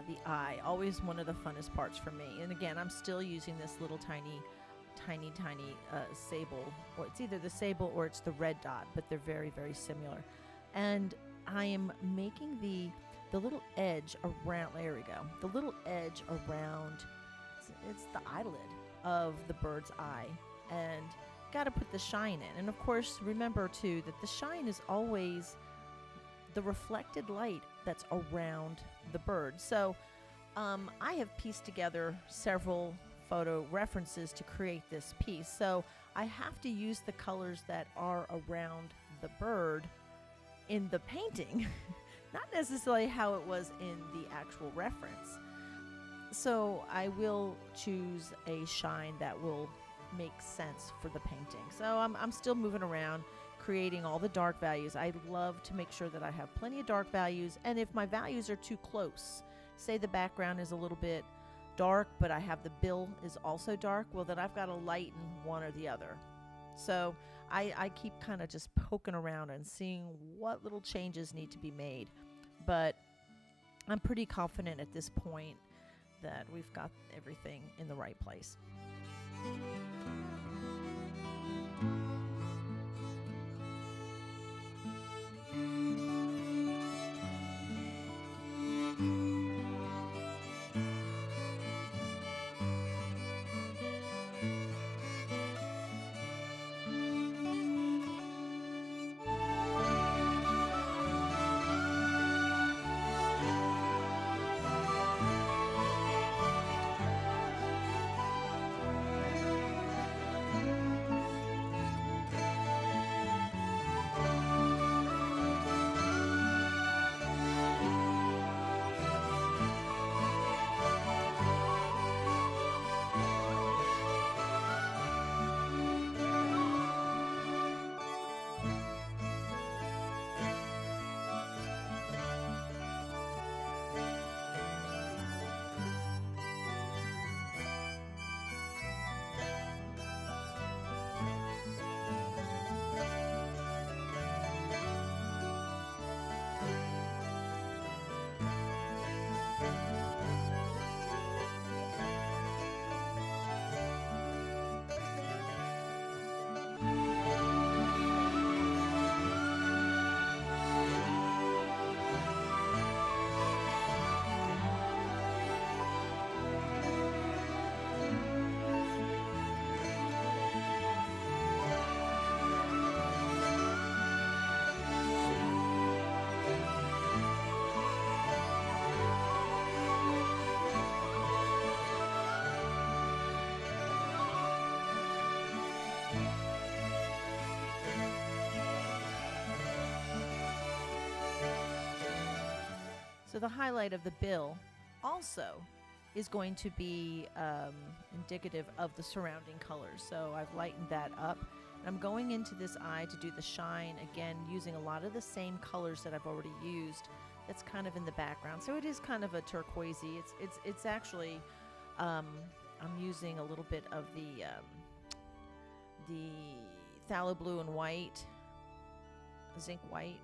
The eye, always one of the funnest parts for me. And again, I'm still using this little tiny sable, or it's either the sable or it's the red dot, but they're very, very similar. And I am making the little edge around, there we go, the little edge around, it's the eyelid of the bird's eye, and got to put the shine in. And of course, remember too that the shine is always the reflected light that's around the bird. So I have pieced together several photo references to create this piece. So I have to use the colors that are around the bird in the painting, not necessarily how it was in the actual reference. So I will choose a shine that will make sense for the painting. So I'm still moving around, creating all the dark values. I love to make sure that I have plenty of dark values, and if my values are too close, say the background is a little bit dark, but I have the bill is also dark, well then I've got to lighten one or the other. So I keep kind of just poking around and seeing what little changes need to be made. But I'm pretty confident at this point that we've got everything in the right place. So the highlight of the bill also is going to be indicative of the surrounding colors. So I've lightened that up. And I'm going into this eye to do the shine, again, using a lot of the same colors that I've already used. That's kind of in the background. So it is kind of a turquoisey. It's actually, I'm using a little bit of the phthalo blue and white, zinc white,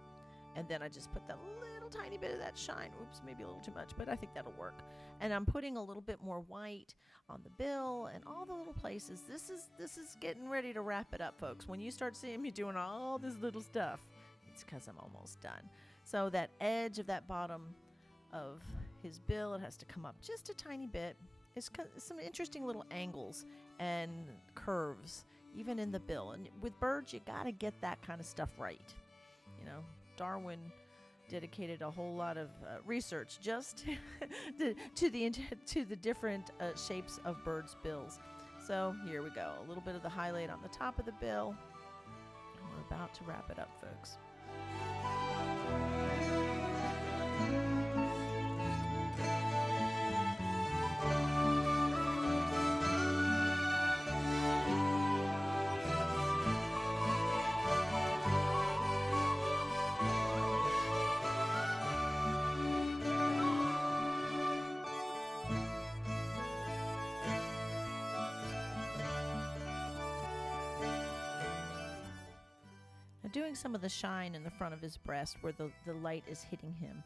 and then I just put that little tiny bit of that shine. Oops, maybe a little too much, but I think that'll work. And I'm putting a little bit more white on the bill and all the little places. This is getting ready to wrap it up, folks. When you start seeing me doing all this little stuff, it's because I'm almost done. So that edge of that bottom of his bill, it has to come up just a tiny bit. It's some interesting little angles and curves, even in the bill. And with birds, you got to get that kind of stuff right. You know, Darwin dedicated a whole lot of research just to the different shapes of birds' bills. So here we go. A little bit of the highlight on the top of the bill. And we're about to wrap it up, folks. Doing some of the shine in the front of his breast where the light is hitting him.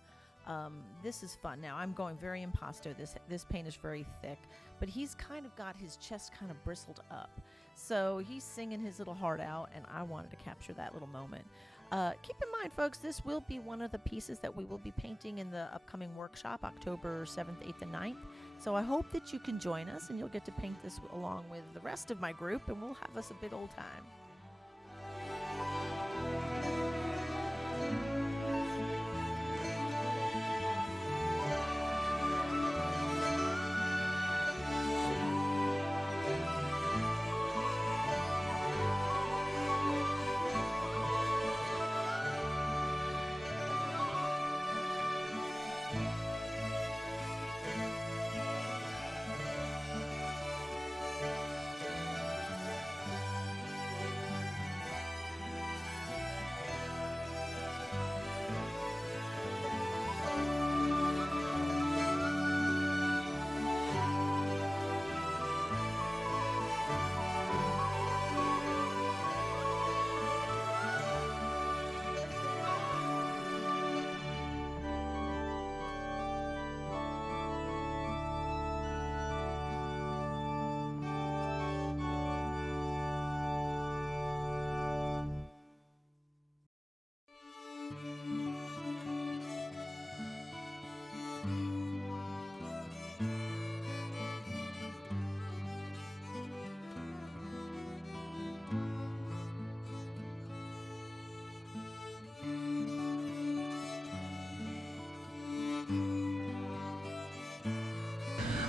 This is fun. Now I'm going very impasto. This paint is very thick, but he's kind of got his chest kind of bristled up. So he's singing his little heart out, and I wanted to capture that little moment. Keep in mind, folks, this will be one of the pieces that we will be painting in the upcoming workshop, October 7th, 8th, and 9th. So I hope that you can join us, and you'll get to paint this along with the rest of my group, and we'll have us a big old time.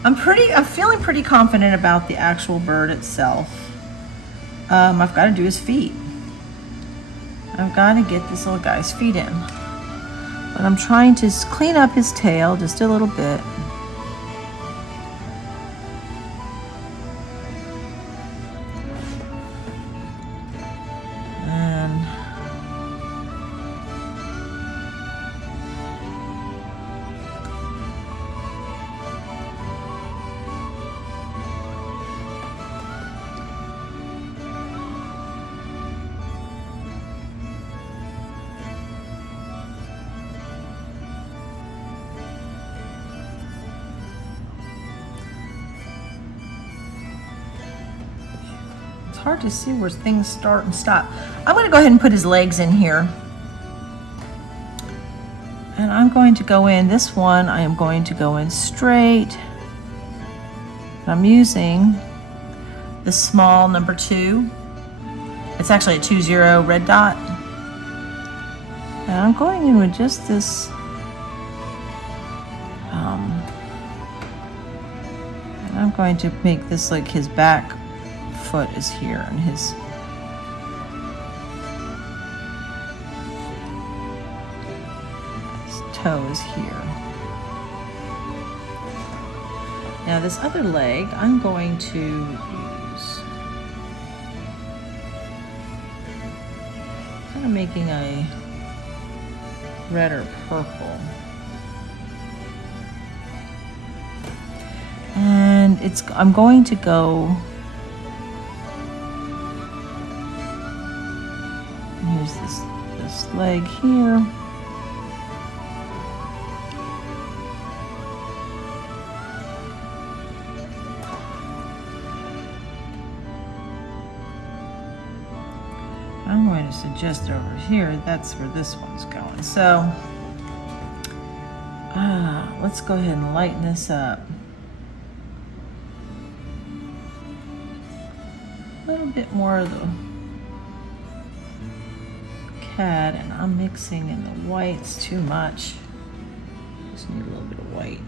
I'm feeling pretty confident about the actual bird itself. I've got to do his feet. I've got to get this little guy's feet in. But I'm trying to clean up his tail just a little bit. Hard to see where things start and stop. I'm going to go ahead and put his legs in here. And I'm going to go in, this one I am going to go in straight. I'm using the small number 2. It's actually a 2-0 red dot. And I'm going in with just this and I'm going to make this like his back foot is here and his toe is here. Now this other leg, I'm going to use, kind of making a red or purple. And I'm going to go, here's this leg here. I'm going to suggest over here, that's where this one's going. So, let's go ahead and lighten this up. A little bit more of the cat, and I'm mixing in the whites too much. Just need a little bit of white.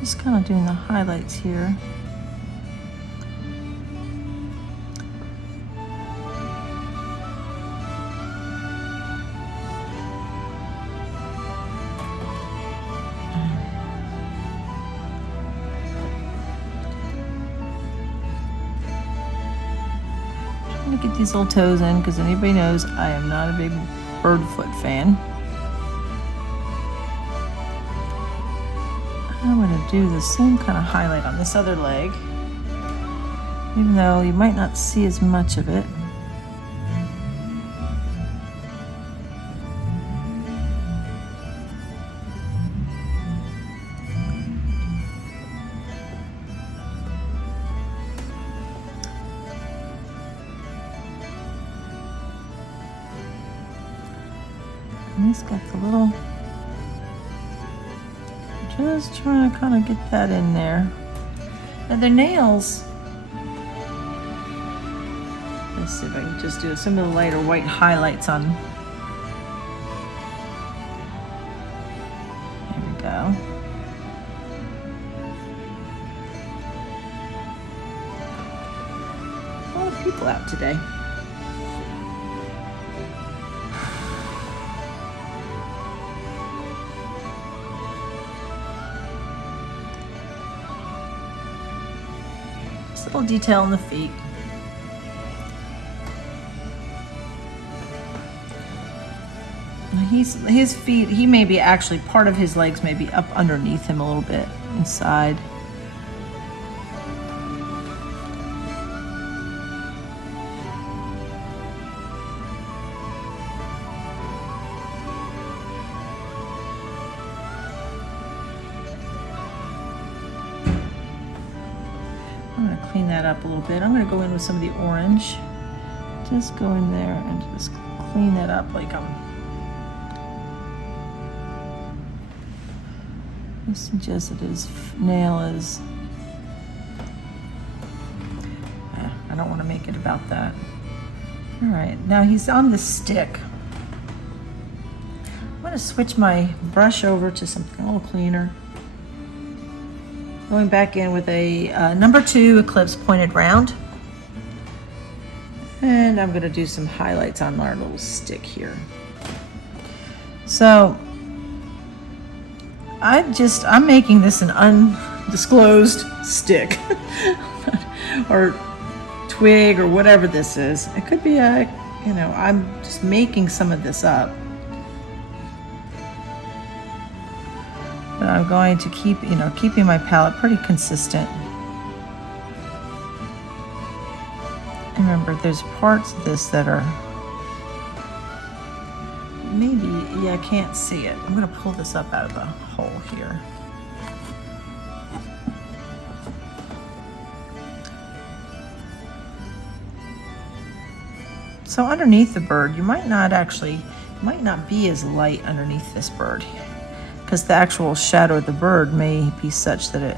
Just kind of doing the highlights here. Trying to get these little toes in because anybody knows I am not a big bird foot fan. I'm going to do the same kind of highlight on this other leg, even though you might not see as much of it. And he's got the little, just trying to kind of get that in there. Now their nails, let's see if I can just do some of the lighter white highlights on. There we go. A lot of people out today. Little detail in the feet. His feet, he may be actually, part of his legs may be up underneath him a little bit inside. I'm going to clean that up a little bit. I'm going to go in with some of the orange. Just go in there and just clean that up like just suggest that his nail is. I don't want to make it about that. All right, now he's on the stick. I'm going to switch my brush over to something a little cleaner. Going back in with a number 2 Eclipse pointed round. And I'm gonna do some highlights on our little stick here. So, I'm making this an undisclosed stick. Or twig or whatever this is. It could be I'm just making some of this up. But I'm going to keep, keeping my palette pretty consistent. And remember, there's parts of this that are maybe, I can't see it. I'm going to pull this up out of the hole here. So underneath the bird, you might not be as light underneath this bird, because the actual shadow of the bird may be such that it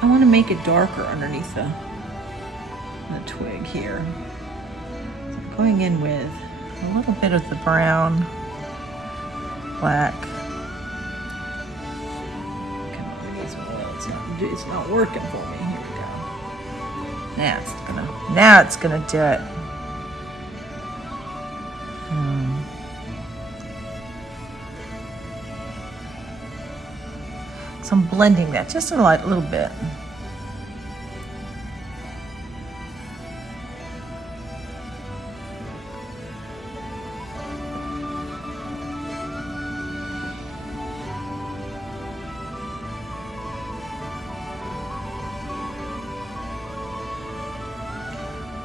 I want to make it darker underneath the twig here. going in with a little bit of the brown, black. Come on, we need some oil. It's not working for me. Here we go. Now it's gonna do it. So I'm blending that just a little bit.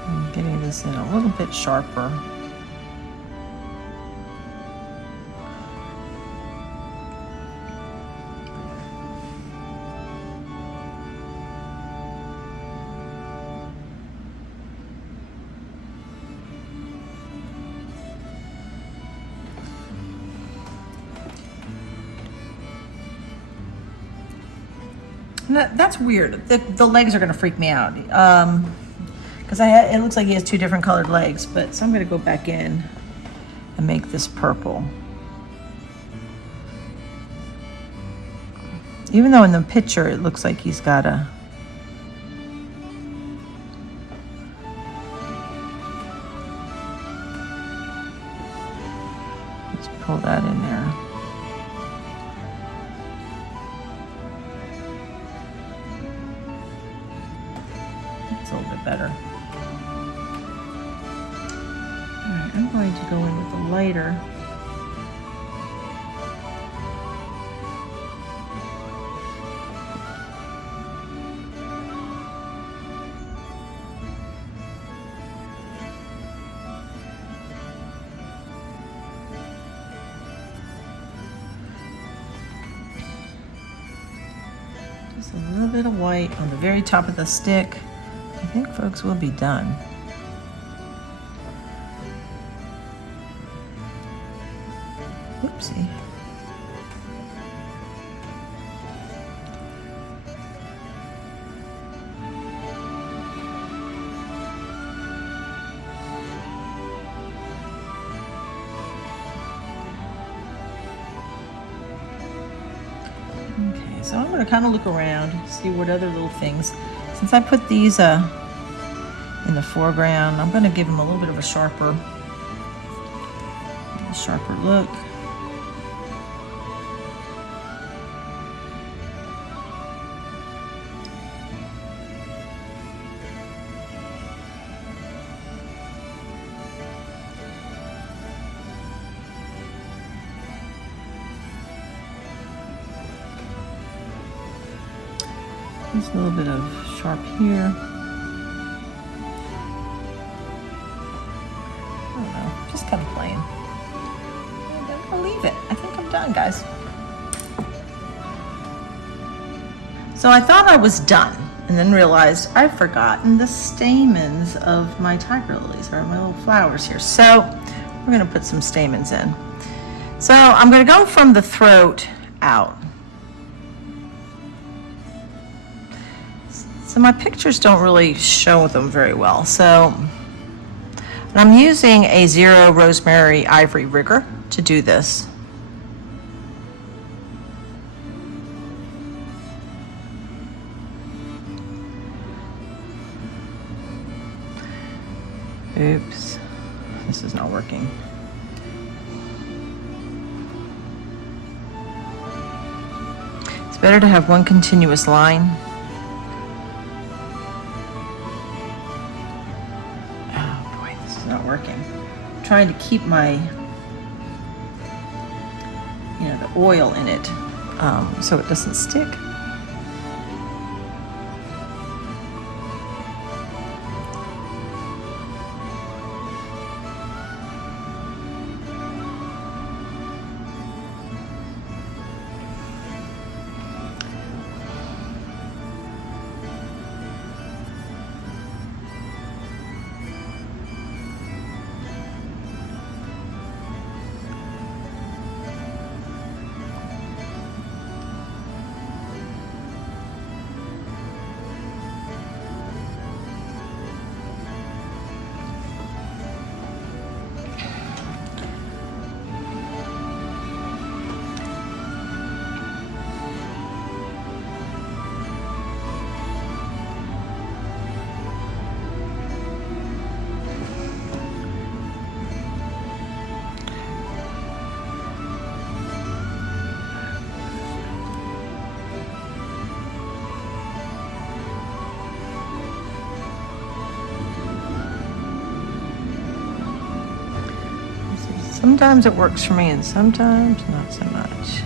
I'm getting this in a little bit sharper. That's weird. The legs are gonna freak me out because it looks like he has two different colored legs. But so I'm gonna go back in and make this purple. Even though in the picture it looks like he's got a. Let's pull that in there. A little bit better. All right, I'm going to go in with a lighter. Just a little bit of white on the very top of the stick. I think folks will be done. Oopsie. Okay, so I'm going to kind of look around, see what other little things. Since I put these in the foreground, I'm going to give them a little bit of a sharper look. Just a little bit of sharp here. I don't know, just kind of plain. I'm gonna leave it. I think I'm done, guys. So I thought I was done and then realized I've forgotten the stamens of my tiger lilies, or my little flowers here. So we're gonna put some stamens in. So I'm gonna go from the throat out. So my pictures don't really show them very well. So I'm using a 0 rosemary ivory rigger to do this. Oops, this is not working. It's better to have one continuous line. Working. I'm trying to keep my, the oil in it so it doesn't stick. Sometimes it works for me and sometimes not so much.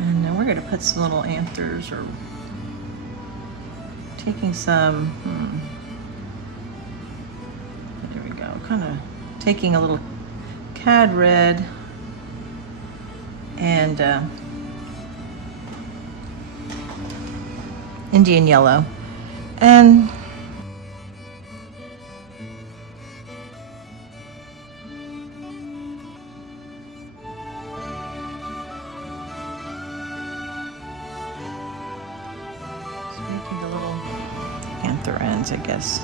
And now we're going to put some little anthers, or taking some, there we go, kind of taking a little cad red and Indian yellow, and making the little anther ends, I guess.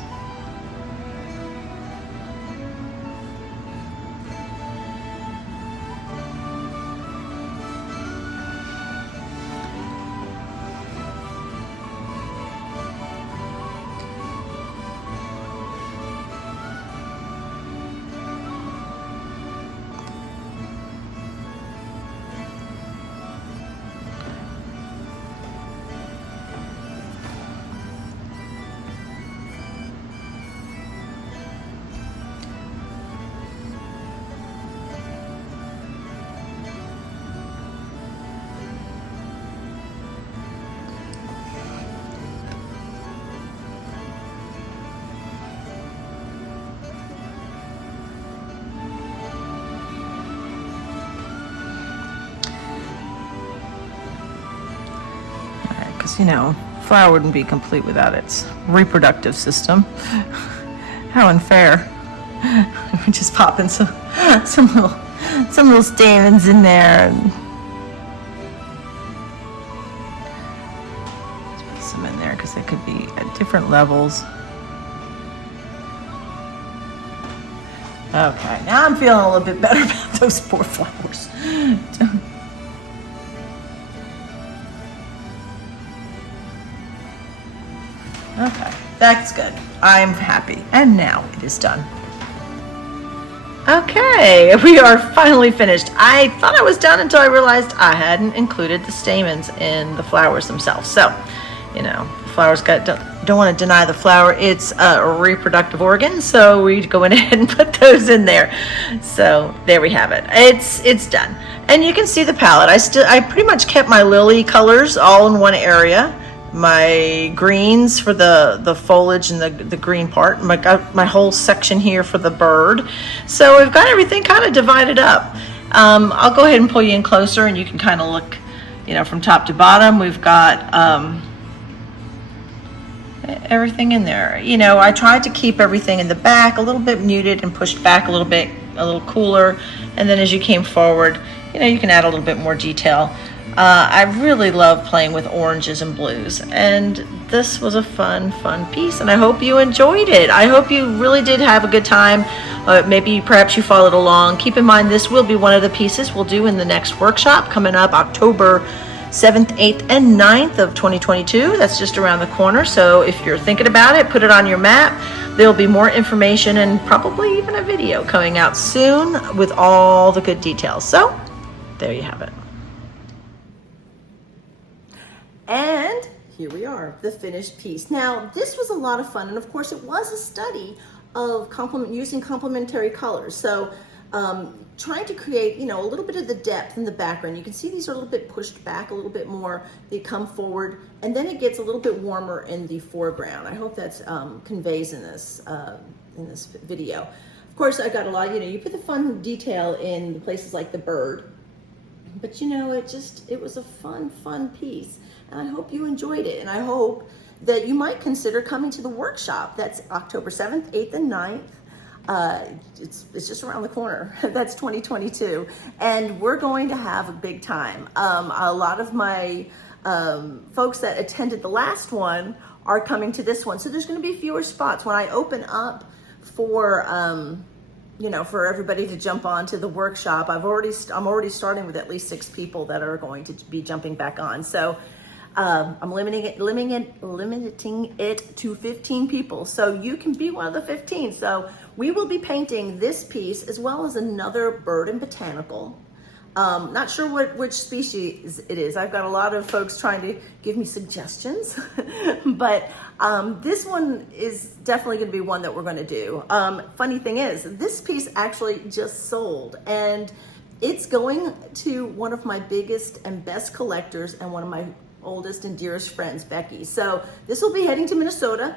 You know, flower wouldn't be complete without its reproductive system. How unfair. We're just popping some little stamens in there, and let's put some in there because they could be at different levels. Okay, now I'm feeling a little bit better about those poor flowers. Okay, that's good. I'm happy. And now it is done. Okay, we are finally finished. I thought I was done until I realized I hadn't included the stamens in the flowers themselves. So, you know, the flowers don't want to deny the flower its reproductive organ, so we go in ahead and put those in there. So there we have it. It's done. And you can see the palette. I pretty much kept my lily colors all in one area. My greens for the foliage and the green part. My whole section here for the bird. So we've got everything kind of divided up. I'll go ahead and pull you in closer and you can kind of look, you know, from top to bottom. We've got everything in there. You know, I tried to keep everything in the back a little bit muted and pushed back a little bit, a little cooler. And then as you came forward, you know, you can add a little bit more detail. I really love playing with oranges and blues, and this was a fun piece, and I hope you enjoyed it. I hope you really did have a good time. Perhaps you followed along. Keep in mind, this will be one of the pieces we'll do in the next workshop coming up October 7th, 8th, and 9th of 2022. That's just around the corner, so if you're thinking about it, put it on your map. There'll be more information and probably even a video coming out soon with all the good details. So there you have it. And here we are, the finished piece. Now, this was a lot of fun, and of course it was a study of using complementary colors. So trying to create, you know, a little bit of the depth in the background. You can see these are a little bit pushed back a little bit more. They come forward, and then it gets a little bit warmer in the foreground. I hope that's conveys in this video. Of course, I got a lot, you know, you put the fun detail in the places like the bird, but you know, it was a fun piece. And I hope you enjoyed it, and I hope that you might consider coming to the workshop. That's October 7th, 8th, and 9th. It's just around the corner. That's 2022, and we're going to have a big time. A lot of my folks that attended the last one are coming to this one, so there's going to be fewer spots when I open up for you know, for everybody to jump on to the workshop. I'm already starting with at least 6 people that are going to be jumping back on. So I'm limiting it to 15 people, so you can be one of the 15. So we will be painting this piece as well as another bird and botanical. Not sure which species it is. I've got a lot of folks trying to give me suggestions, but this one is definitely going to be one that we're going to do. Funny thing is, this piece actually just sold, and it's going to one of my biggest and best collectors and one of my oldest and dearest friends, Becky. So this will be heading to Minnesota.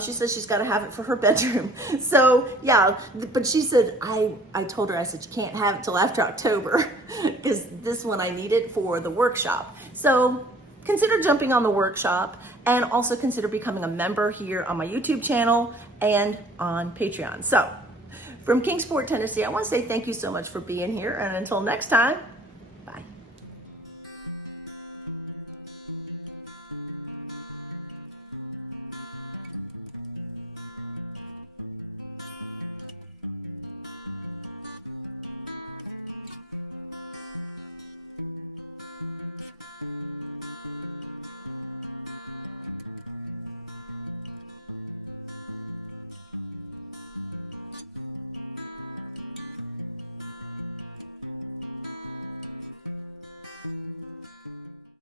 She says she's got to have it for her bedroom. So yeah, but she said, I told her, I said, you can't have it till after October because this one I need it for the workshop. So consider jumping on the workshop and also consider becoming a member here on my YouTube channel and on Patreon. So from Kingsport, Tennessee, I want to say thank you so much for being here. And until next time,